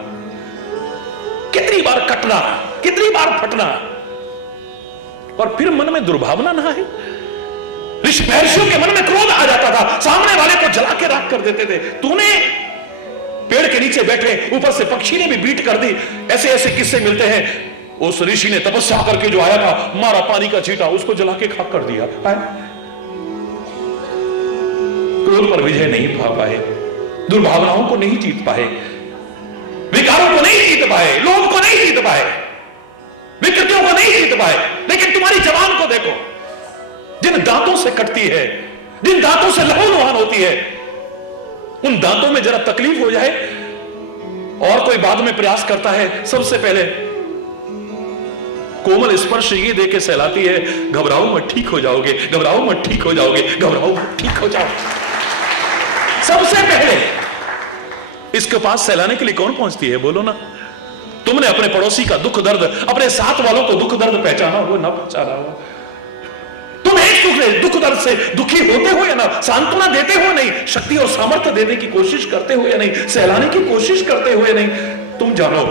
कितनी बार कटना, कितनी बार फटना, और फिर मन में दुर्भावना ना है। ऋषि महर्षियों के मन में क्रोध आ जाता था, सामने वाले को जला के राख कर देते थे। तूने पेड़ के नीचे बैठे, ऊपर से पक्षी ने भी बीट कर दी। ऐसे ऐसे किस्से मिलते हैं। उस ऋषि ने तपस्या करके जो आया था, मारा पानी का छींटा, उसको जला के खाक कर दिया। क्रोध पर विजय नहीं पा पाए, दुर्भावनाओं को नहीं जीत पाए, विकारों को नहीं जीत पाए, लोभ को नहीं जीत पाए, विकृतियों को नहीं जीत पाए। लेकिन तुम्हारी जवान को देखो, जिन दांतों से कटती है, जिन दांतों से लहूलुहान होती है, उन दांतों में जरा तकलीफ हो जाए और कोई बाद में प्रयास करता है, सबसे पहले कोमल स्पर्श ये देके सहलाती है, घबराओ मत, ठीक हो जाओगे, घबराओ मत, ठीक हो जाओगे, घबराओ मत, ठीक हो जाओगे। सबसे पहले इसके पास सहलाने के लिए कौन पहुंचती है, बोलो ना। तुमने अपने पड़ोसी का दुख दर्द, अपने साथ वालों को दुख दर्द पहचाना हो ना पहचाना हो, तुम एक दुख दर्द से दुखी होते हो या ना, सांत्वना देते हो नहीं, शक्ति और सामर्थ्य देने की कोशिश करते हो या नहीं, सहलाने की कोशिश करते हो या नहीं, तुम जानो।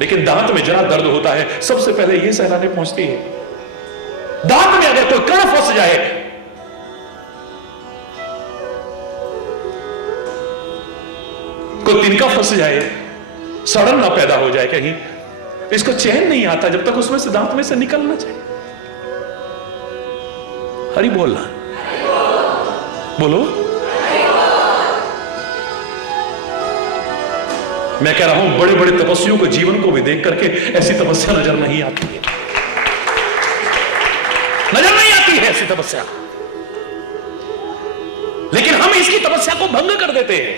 लेकिन दांत में जरा दर्द होता है, सबसे पहले ये सहलाने पहुंचती है। दांत में अगर कोई कण फंस जाए, कोई तिनका फंस जाए, सड़न ना पैदा हो जाए कहीं, इसको चैन नहीं आता जब तक उसमें से दांत में से निकलना चाहिए। हरि बोलना, बोलो। मैं कह रहा हूं, बड़े बड़े तपस्वियों को जीवन को भी देख करके ऐसी तपस्या नजर नहीं आती है, नजर नहीं आती है ऐसी तपस्या। लेकिन हम इसकी तपस्या को भंग कर देते हैं।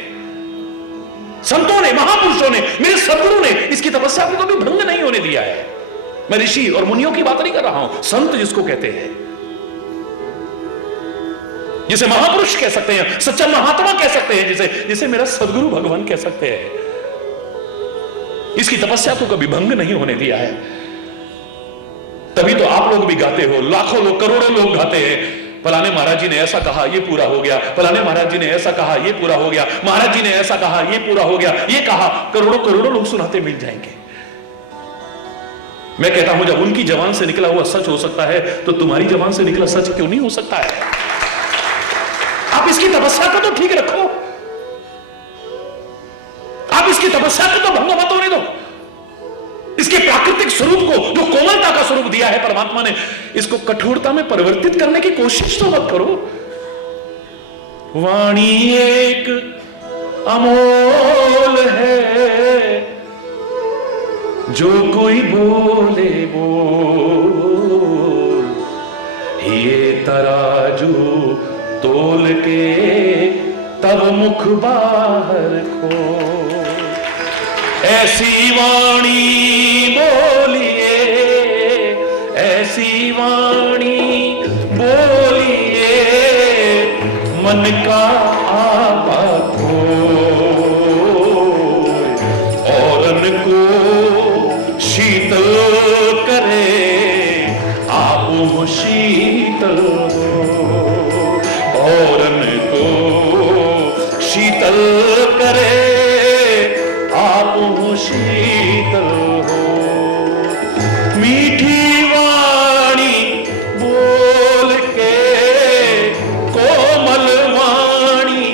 संतों ने, महापुरुषों ने, मेरे सदगुरु ने इसकी तपस्या को कभी भंग नहीं होने दिया है। मैं ऋषि और मुनियों की बात नहीं कर रहा हूं, संत जिसको कहते हैं, जिसे महापुरुष कह सकते हैं, सच्चा महात्मा कह सकते हैं, जिसे मेरा सदगुरु भगवान कह सकते हैं, इसकी तपस्या को कभी भंग नहीं होने दिया है। तभी तो आप लोग भी गाते हो, लाखों लोग, करोड़ों लोग गाते हैं, फलाने महाराज जी ने ऐसा कहा, ये पूरा हो गया, फलाने महाराज जी ने ऐसा कहा, ये पूरा हो गया, महाराज जी ने ऐसा कहा, ये पूरा हो गया, ये कहा, करोड़ों करोड़ों लोग सुनाते मिल जाएंगे। मैं कहता हूं, जब उनकी जबान से निकला हुआ सच हो सकता है, तो तुम्हारी जबान से निकला सच क्यों नहीं हो सकता है? आप इसकी तपस्या को तो ठीक रखो, आप इसकी तपस्या को तो भंग मत होने दो। इसके प्राकृतिक स्वरूप को, जो कोमलता का स्वरूप दिया है परमात्मा ने, इसको कठोरता में परिवर्तित करने की कोशिश तो मत करो। वाणी एक अमोल है, जो कोई बोले बोल, ये तराजू तोल के तब मुख बाहर खो। ऐसी वाणी बोलिए, ऐसी वाणी बोलिए, मन का आपा खो, औरन को शीतल करे, आप शीतल हो, औरन को शीतल करे, आप शीतल हो। मीठी वाणी बोल के, कोमल वाणी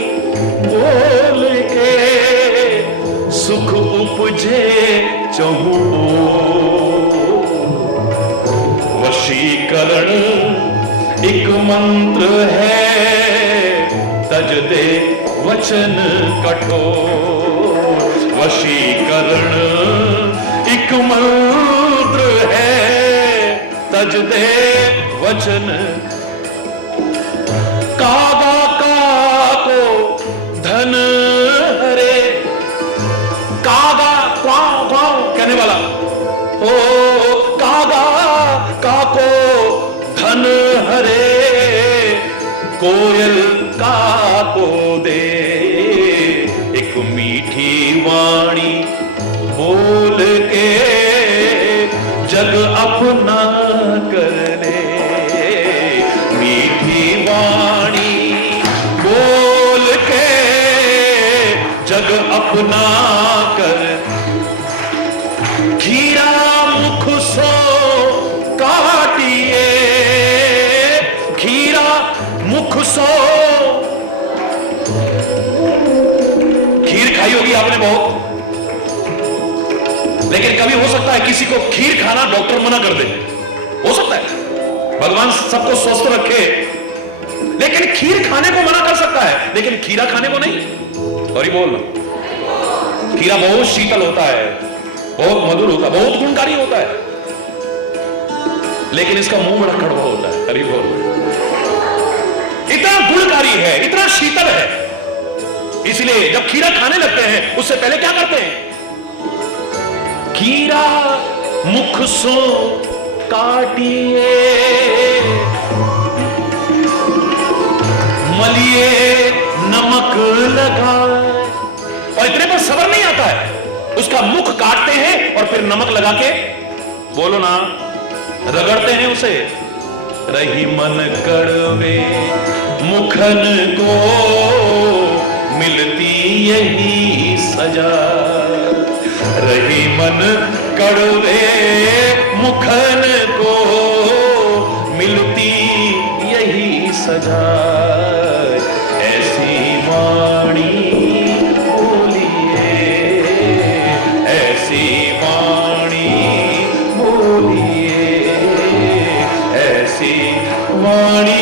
बोल के, सुख उपजे चहु ओर। वशीकरण एक मंत्र है, तज दे वचन कठोर। वशीकरण एक मंत्र है, तज दे वचन। कागा को धन हरे, कागा क्वां क्वां कहने वाला, ओ कागा को धन हरे, कोयल का को दे। एक मीठी वाणी बोल के जग अपना कर ले, मीठी वाणी बोल के जग अपना कर। खीरा मुख सो काटिए, खीरा मुख सो। खीर खाई होगी आपने बहुत, लेकिन कभी हो सकता है किसी को खीर खाना डॉक्टर मना कर दे, हो सकता है। भगवान सबको स्वस्थ रखे, लेकिन खीर खाने को मना कर सकता है, लेकिन खीरा खाने को नहीं। सॉरी बोल, खीरा बहुत शीतल होता है, बहुत मधुर होता है, बहुत गुणकारी होता है, लेकिन इसका मुंह बड़ा कड़वा होता है। हरि बोल। इतना गुणकारी है, इतना शीतल है, इसलिए जब खीरा खाने लगते हैं उससे पहले क्या करते हैं? खीरा मुख सो काटिए, मलिए नमक लगाए। और इतने पर सब्र नहीं आता है, उसका मुख काटते हैं और फिर नमक लगा के, बोलो ना, रगड़ते हैं उसे। रही मन कड़वे मुखन को मिलती यही सजा, रही मन कड़वे मुखन को मिलती यही सजा। ऐसी वाणी बोलिए, ऐसी वाणी बोलिए, ऐसी वाणी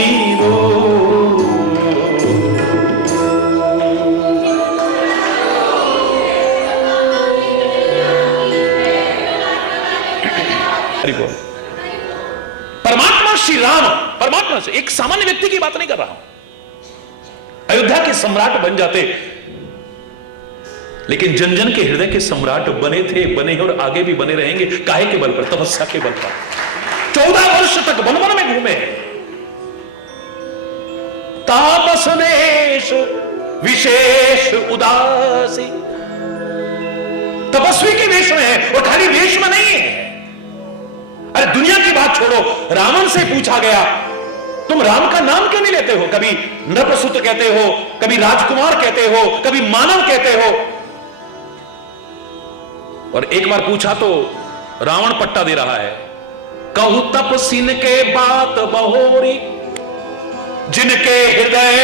परमात्मा श्री राम, परमात्मा से, एक सामान्य व्यक्ति की बात नहीं कर रहा हूं। अयोध्या के सम्राट बन जाते, लेकिन जन जन के हृदय के सम्राट बने थे, बने और आगे भी बने रहेंगे। काहे के बल पर? तपस्या के बल पर। 14 वर्ष तक वन वन में घूमे, तापस वेश विशेष उदासी, तपस्वी के वेश में है, और खाली वेश में नहीं है। अरे दुनिया की बात छोड़ो, रावण से पूछा गया, तुम राम का नाम क्यों नहीं लेते हो? कभी नृपसुत कहते हो, कभी राजकुमार कहते हो, कभी मानव कहते हो। और एक बार पूछा तो रावण पट्टा दे रहा है, कहु तपसिन के बात बहोरी, जिनके हृदय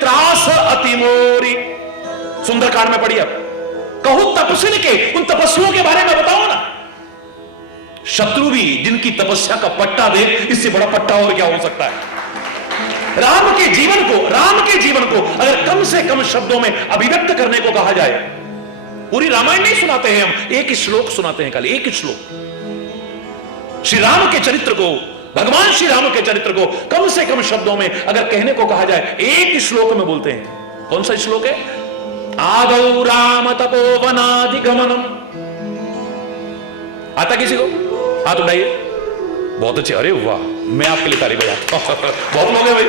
त्रास अति मोरी। सुंदरकांड में पढ़िए, कहु तपसिन के, उन तपस्वियों के बारे में बताओ ना। शत्रु भी जिनकी तपस्या का पट्टा दे, इससे बड़ा पट्टा और क्या हो सकता है। राम के जीवन को अगर कम से कम शब्दों में अभिव्यक्त करने को कहा जाए, पूरी रामायण नहीं सुनाते हैं हम, एक श्लोक सुनाते हैं, खाली एक श्लोक। श्री राम के चरित्र को, भगवान श्री राम के चरित्र को कम से कम शब्दों में अगर कहने को कहा जाए, एक श्लोक में बोलते हैं। कौन सा श्लोक है? आदौ राम तपोवनाधिगमनम। आता किसी को? हाथ उठाइए। बहुत अच्छे, अरे वाह, मैं आपके लिए ताली बजाता हूं। बहुत लोग हैं भाई,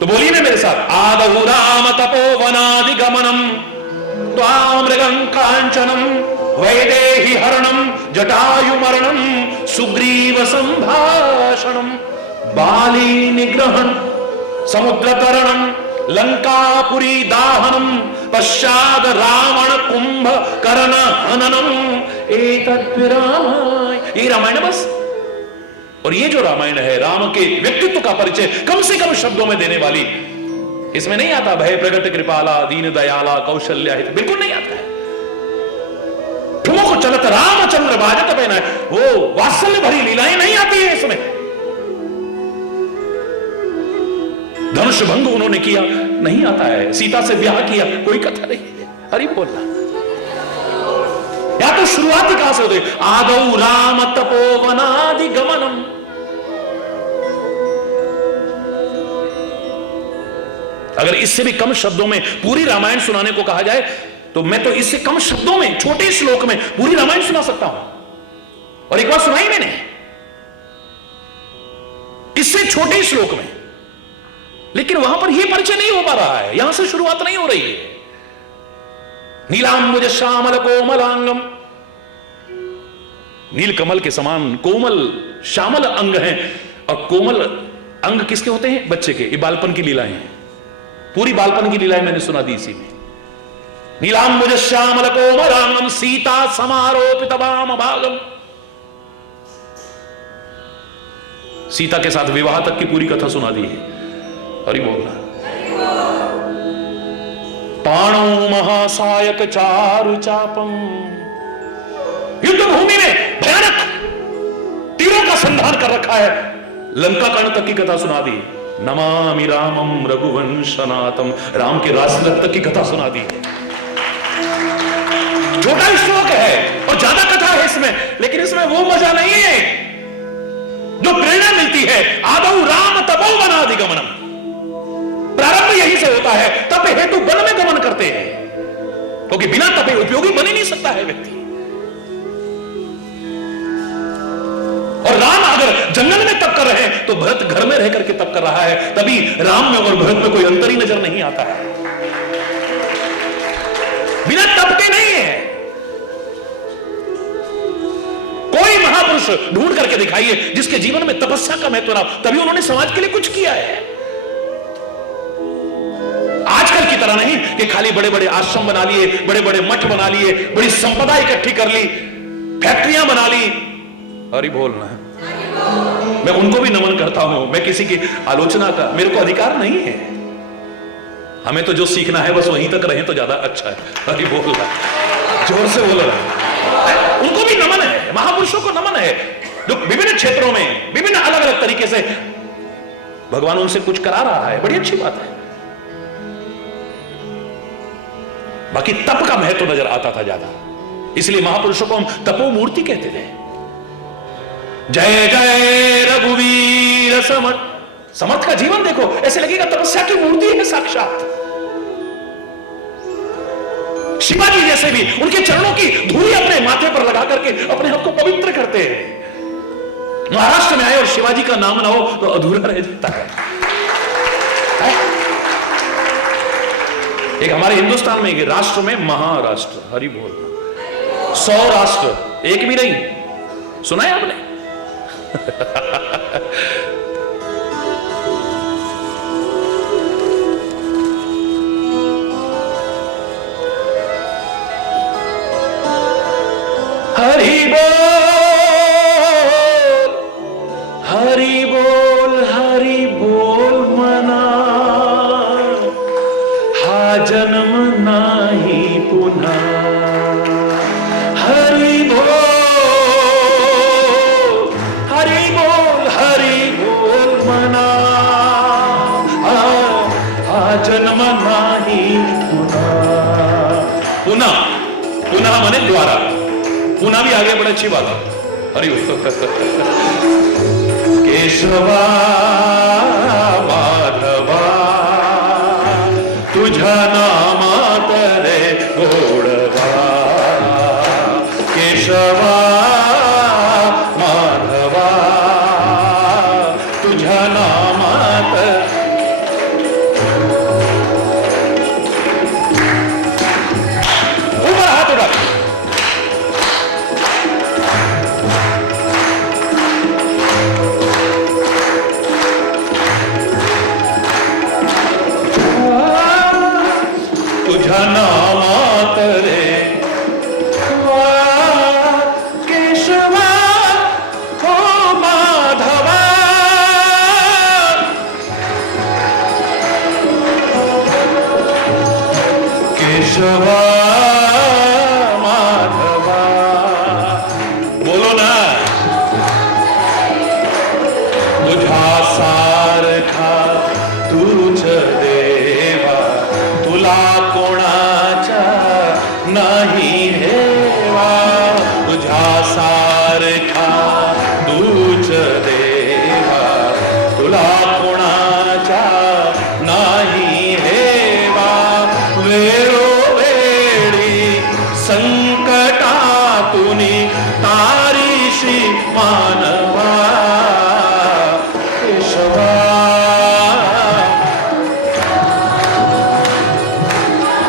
तो बोलिए ना मेरे साथ, आदौ राम तपोवनाधिगमनम त्वामृगं कांचनम वैदेही हरणम जटायु मरणम सुग्रीव संभाषणम बाली निग्रहण समुद्र तरणम लंकापुरी दाहनम पश्चाद रावण कुंभ कर्ण हननम एतद्विरामायण। ये रामायण है बस। और ये जो रामायण है, राम के व्यक्तित्व का परिचय कम से कम शब्दों में देने वाली, इसमें नहीं आता भय प्रगट कृपाला दीन दयाला कौशल्या हित, बिल्कुल नहीं आता है। ठुमक चलत रामचंद्र बाजत पहना है, वो वात्सल्य भरी लीलाएं नहीं आती है इसमें। धनुष भंग उन्होंने किया, नहीं आता है। सीता से ब्याह किया, कोई कथा नहीं है। हरि बोलना। या तो शुरुआत ही कहां से होती? आदौ राम तपोवनाधिगमनम। अगर इससे भी कम शब्दों में पूरी रामायण सुनाने को कहा जाए, तो मैं तो इससे कम शब्दों में, छोटे श्लोक में पूरी रामायण सुना सकता हूं। और एक बार सुनाई मैंने, इससे छोटे श्लोक में, लेकिन वहां पर यह परिचय नहीं हो पा रहा है, यहां से शुरुआत नहीं हो रही है। नीलांबुज श्यामल कोमलांगम, नील कमल के समान कोमल श्यामल अंग हैं। और कोमल अंग किसके होते हैं? बच्चे के। ये बालपन की लीलाएं हैं, पूरी बालपन की लीलाएं मैंने सुना दी इसी में। नीलांबुज श्यामल कोमलांगम सीता समारोपित वाम भागम। सीता के साथ विवाह तक की पूरी कथा सुना दी है। हरि बोलना। पाणौ महासायक चारु चापम, युद्ध भूमि में भयानक तीरों का संधान कर रखा है, लंका कांड तक की कथा सुना दी। नमामि रामम रघुवंशनाथम, राम के राजतिलक तक की कथा सुना दी। छोटा श्लोक है और ज्यादा कथा है इसमें, लेकिन इसमें वो मजा नहीं है जो प्रेरणा मिलती है। आदौ राम तपोवनाधिगमनम, प्रारंभ यहीं से होता है। तप हेतु वन में गमन करते हैं, क्योंकि बिना तपे उपयोगी बन ही नहीं सकता है व्यक्ति। और राम अगर जंगल में तप कर रहे हैं, तो भरत घर में रह करके तप कर रहा है, तभी राम में और भरत में कोई अंतर ही नजर नहीं आता है। बिना तप के नहीं है। कोई महापुरुष ढूंढ करके दिखाइए जिसके जीवन में तपस्या का महत्व रहा, तभी उन्होंने समाज के लिए कुछ किया है। आजकल की तरह नहीं कि खाली बड़े बड़े आश्रम बना लिए, बड़े बड़े मठ बना लिए, बड़ी संपदा इकट्ठी कर ली, फैक्ट्रियां बना ली। हरि बोलना। मैं उनको भी नमन करता हूं, मैं किसी की आलोचना का मेरे को अधिकार नहीं है। हमें तो जो सीखना है बस वहीं तक रहे तो ज्यादा अच्छा है। हरि बोलना, जोर से बोल रहा है। उनको भी नमन है, महापुरुषों को नमन है, जो विभिन्न क्षेत्रों में विभिन्न अलग अलग तरीके से भगवान उनसे कुछ करा रहा है, बड़ी अच्छी बात है। बाकी तप का महत्व नजर आता था ज्यादा, इसलिए महापुरुषों को हम तपोमूर्ति कहते थे। जय जय रघुवीर समर्थ। समर्थ का जीवन देखो, ऐसे लगेगा तपस्या की मूर्ति है साक्षात। शिवाजी जैसे भी उनके चरणों की धूली अपने माथे पर लगा करके अपने आप को पवित्र करते हैं। महाराष्ट्र में आए और शिवाजी का नाम ना हो तो अधूरा रह जाता है। एक हमारे हिंदुस्तान में एक राष्ट्र में महाराष्ट्र, हरि बोल, 100 राष्ट्र एक भी नहीं। सुना है आपने? हरि बोल, हरि बोल, हरि बोल मना, हा जन्म नाही पुन्हा। हरि बोल, पुनः माने द्वारा, पुनः भी आगे बड़ा अच्छी बात है। हरि केशवा माधवा तुझा नामात रे गोडवा, केशवा माधवा तुझा नामात। ऊपर हाथ उठा, तुझा नामात रे केशवा हो माधवा, केशवा माधवा। बोलो ना, तुझा सारखा तुझ देवा, तुला कोणाचा नाही हेवा, तुझा सारखा तुझ देवा, तुला कोणाचा नाही हेवा। वेळोवेळी संकटातुनी तारीशी मानवा, केशवा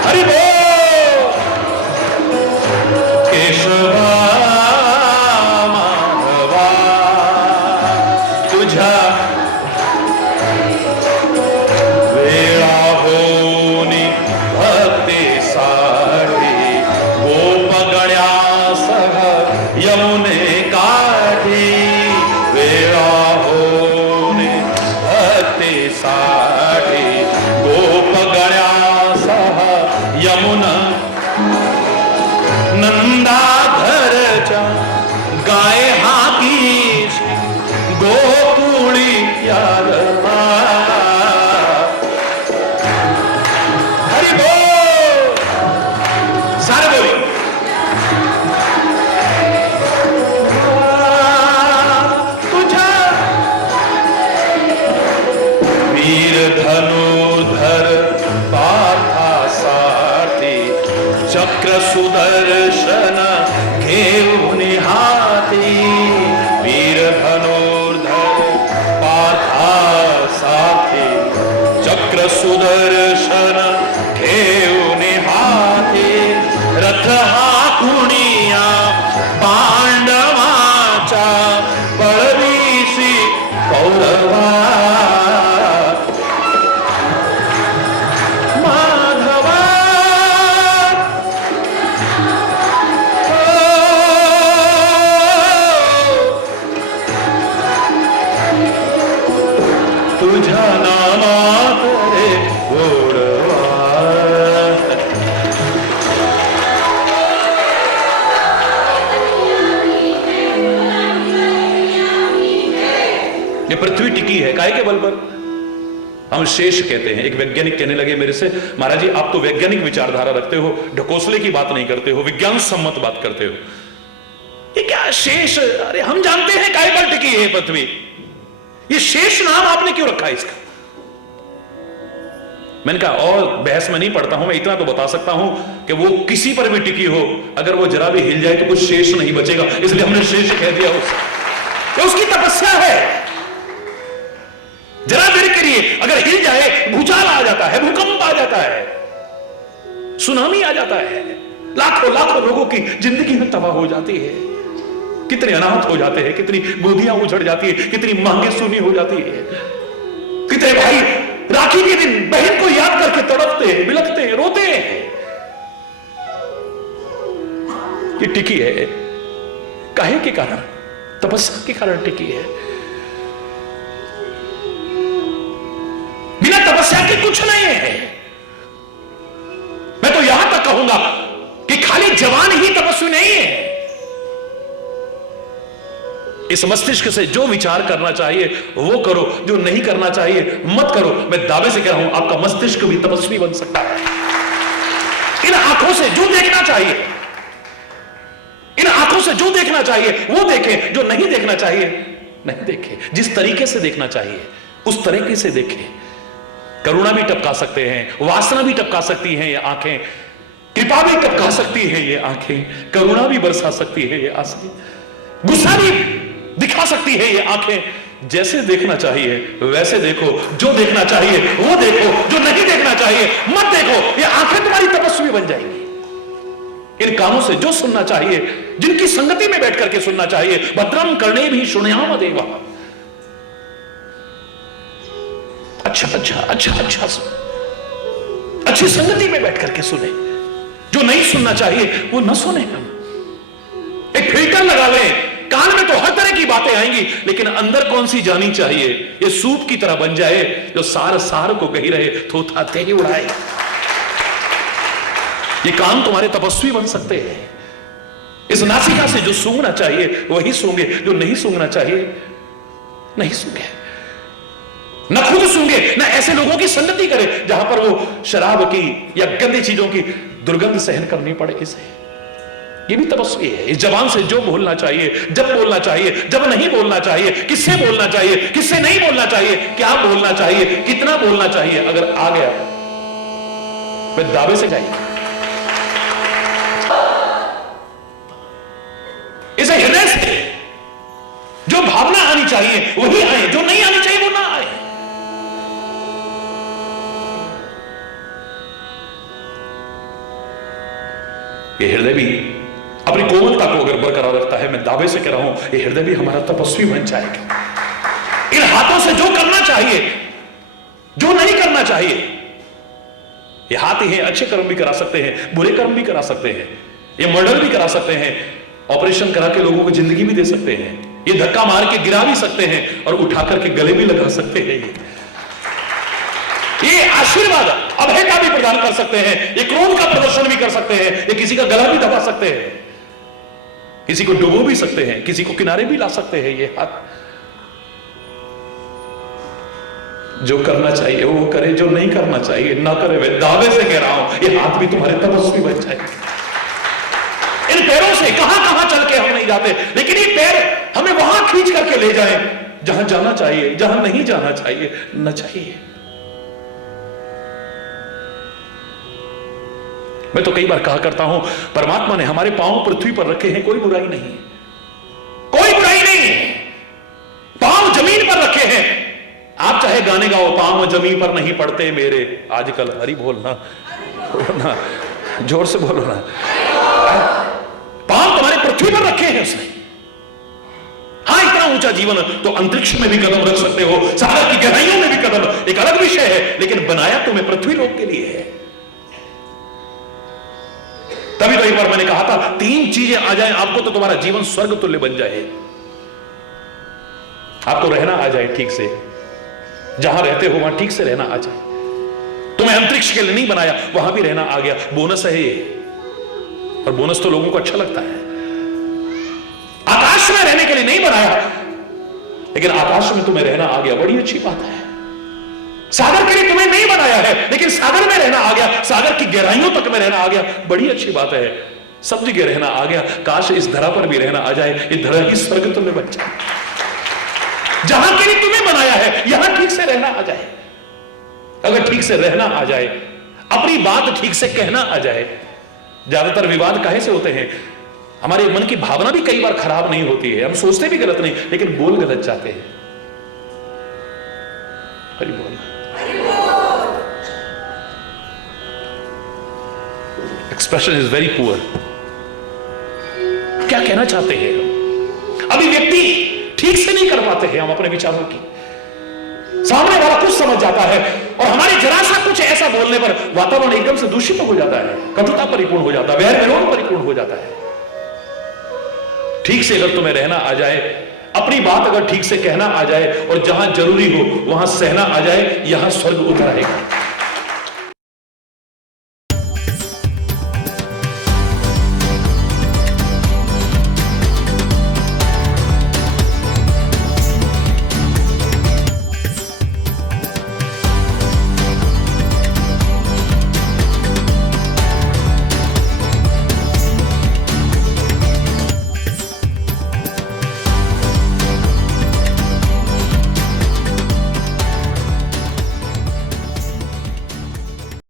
हरि बोल, केशवा माधवा तुझा वेळा होनी भक्तीसाठी, गोपगण्यासह यमुने काठी, वेळा होनी भक्तीसाठी, गोपगण्यासह यमुना नंदाधरच्या गाय हाकीश गोकुळी यादवा। हरि बोल, सारे बोली। तुझा वीर धनुधर पार्थासाठी, चक्र सुदर्शन घेऊन हाती, वीर धनुर्धर पार्थासाठी, चक्र सुदर्शन घेऊन हाती, रथ हाकुनिया पांडवाचा, पळवीसी कौरवा, माधवा तुझा नामात रे गोडवा। ये पृथ्वी टिकी है काय के बल पर? हम शेष कहते हैं। एक वैज्ञानिक कहने लगे मेरे से, महाराज जी आप तो वैज्ञानिक विचारधारा रखते हो, ढकोसले की बात नहीं करते हो, विज्ञान सम्मत बात करते हो, ये क्या शेष? अरे हम जानते हैं काय पर टिकी है पृथ्वी, ये शेष नाम आपने क्यों रखा है इसका? मैंने कहा और बहस में नहीं पढ़ता हूं, मैं इतना तो बता सकता हूं कि वो किसी पर भी टिकी हो, अगर वो जरा भी हिल जाए तो कुछ शेष नहीं बचेगा, इसलिए हमने शेष कह दिया उससे। उसकी तपस्या है, जरा देर के लिए अगर हिल जाए भूचाल आ जाता है, भूकंप आ जाता है, सुनामी आ जाता है, लाखों लाखों लोगों की जिंदगी में तबाह हो जाती है, कितने अनाथ हो जाते हैं, कितनी गोदियां उजड़ जाती है, कितनी मांगे सुनी हो जाती है, कितने भाई राखी के दिन बहन को याद करके तड़पते हैं, बिलखते हैं, रोते हैं। ये टिकी है काहे के कारण? तपस्या के कारण टिकी है। बिना तपस्या के कुछ नहीं है। मैं तो यहां तक कहूंगा कि खाली जवान ही तपस्वी नहीं है। इस मस्तिष्क से जो विचार करना चाहिए वो करो, जो नहीं करना चाहिए मत करो। मैं दावे से कह रहा हूं आपका मस्तिष्क भी तपस्वी बन सकता है। इन आंखों से जो देखना चाहिए से जो देखना चाहिए वो देखे, जो नहीं देखना चाहिए नहीं देखे। जिस तरीके से देखना चाहिए उस तरीके से देखे। करुणा भी टपका सकते हैं, वासना भी टपका सकती हैं ये आंखें, कृपा भी टपका सकती है ये आंखें, करुणा भी बरसा सकती है ये आंखें, गुस्सा भी दिखा सकती है ये आंखें। जैसे देखना चाहिए वैसे देखो, जो देखना चाहिए वो देखो, जो नहीं देखना चाहिए मत देखो। ये आंखें तुम्हारी तपस्वी बन जाएंगी। इन कानों से जो सुनना चाहिए, जिनकी संगति में बैठ करके सुनना चाहिए, भद्रम कर्णे भी शृणुयाम देवा। अच्छा अच्छा अच्छा अच्छा अच्छी संगति में बैठ करके सुने। जो नहीं सुनना चाहिए वो न सुने। हम एक फिल्टर लगा लें, कान में तो हर तरह की बातें आएंगी, लेकिन अंदर कौन सी जानी चाहिए ये सूप की तरह बन जाए, जो सार सार को कही रहे, थोथा तेरी उड़ाए। ये कान तुम्हारे तपस्वी बन सकते हैं। इस नासिका से जो सूंघना चाहिए वही सूंघे, जो नहीं सूंघना चाहिए नहीं सूंघे। न खुद सूंघे, न ऐसे लोगों की संगति करे जहां पर वो शराब की या गंदी चीजों की दुर्गंध सहन करनी पड़े इसे। ये भी तपस्वी है। इस जबान से जो बोलना चाहिए, जब बोलना चाहिए, जब नहीं बोलना चाहिए, किससे बोलना चाहिए, किससे नहीं बोलना चाहिए, क्या बोलना चाहिए, कितना बोलना चाहिए, अगर आ गया मैं दावे से जाइए। इसे हृदय से जो भावना आनी चाहिए वही आए, जो नहीं आनी चाहिए वो ना आए। ये हृदय भी अपनी कोमलता को अगर बरकरार रखता है, मैं दावे से कह रहा हूं ये हृदय भी हमारा तपस्वी बन जाएगा। इन हाथों से जो करना चाहिए, जो नहीं करना चाहिए, ये हाथ ही हैं, अच्छे कर्म भी करा सकते हैं, बुरे कर्म भी करा सकते हैं, ये मर्डर भी करा सकते हैं, ऑपरेशन करा के लोगों को जिंदगी भी दे सकते हैं, ये धक्का मार के गिरा भी सकते हैं और उठा करके गले भी लगा सकते हैं। ये आशीर्वाद अभय का भी प्रदान कर सकते हैं, ये क्रोध का प्रदर्शन भी कर सकते हैं, ये किसी का गला भी दबा सकते हैं, किसी को डुबो भी सकते हैं, किसी को किनारे भी ला सकते हैं। ये हाथ जो करना चाहिए वो करे, जो नहीं करना चाहिए ना करे। मैं दावे से कह रहा हूं ये हाथ भी तुम्हारे तपस्वी बन जाएंगे। इन पैरों से कहां कहां चल के हम नहीं जाते, लेकिन ये पैर हमें वहां खींच करके ले जाए जहां जाना चाहिए, जहां नहीं जाना चाहिए न चाहिए। मैं तो कई बार कहा करता हूं परमात्मा ने हमारे पांव पृथ्वी पर रखे हैं, कोई बुराई नहीं, कोई बुराई नहीं। पांव जमीन पर रखे हैं, आप चाहे गाने गाओ, पांव जमीन पर नहीं पड़ते मेरे। आजकल हरी बोलना, बोलना जोर से बोलो ना। पांव तुम्हारे पृथ्वी पर रखे हैं उसने। हाँ, इतना ऊंचा जीवन तो अंतरिक्ष में भी कदम रख सकते हो, सागर की गहराइयों में भी कदम, एक अलग विषय है, लेकिन बनाया तुम्हें पृथ्वी लोक के लिए है। तभी तो एक बार मैंने कहा था 3 चीजें आ जाए आपको तो तुम्हारा जीवन स्वर्ग तुल्य बन जाए। आपको रहना आ जाए ठीक से, जहां रहते हो वहां ठीक से रहना आ जाए। तुम्हें अंतरिक्ष के लिए नहीं बनाया, वहां भी रहना आ गया, बोनस है ये। और बोनस तो लोगों को अच्छा लगता है। आकाश में रहने के लिए नहीं बनाया, लेकिन आकाश में तुम्हें रहना आ गया, बड़ी अच्छी बात है। सागर के लिए तुम्हें नहीं बनाया है, लेकिन सागर में रहना आ गया, सागर की गहराइयों तक में रहना आ गया, बड़ी अच्छी बात है। सब जगह रहना आ गया, काश इस धरा पर भी रहना आ जाए, ये धरा ही स्वर्ग तुम्हें बन जाए। जहां के लिए तुम्हें बनाया है यहां ठीक से रहना आ जाए। अगर ठीक से रहना आ जाए, अपनी बात ठीक से कहना आ जाए। ज्यादातर विवाद काहे से होते हैं? हमारे मन की भावना भी कई बार खराब नहीं होती है, हम सोचते भी गलत नहीं, लेकिन बोल गलत जाते हैं। हरि बोल। Expression is very poor. क्या कहना चाहते हैं? अभिव्यक्ति ठीक से नहीं कर पाते हैं हम अपने विचारों की। सामने वाला कुछ समझ जाता है और हमारे जरा सा कुछ ऐसा बोलने पर वातावरण एकदम से दूषित हो जाता है, कटुता परिपूर्ण हो जाता है, वैर विरोध परिपूर्ण हो जाता है। ठीक से अगर तुम्हें रहना आ जाए, अपनी बात अगर ठीक से कहना आ जाए और जहां जरूरी हो वहां सहना आ जाए, यहां स्वर्ग उतर आएगा।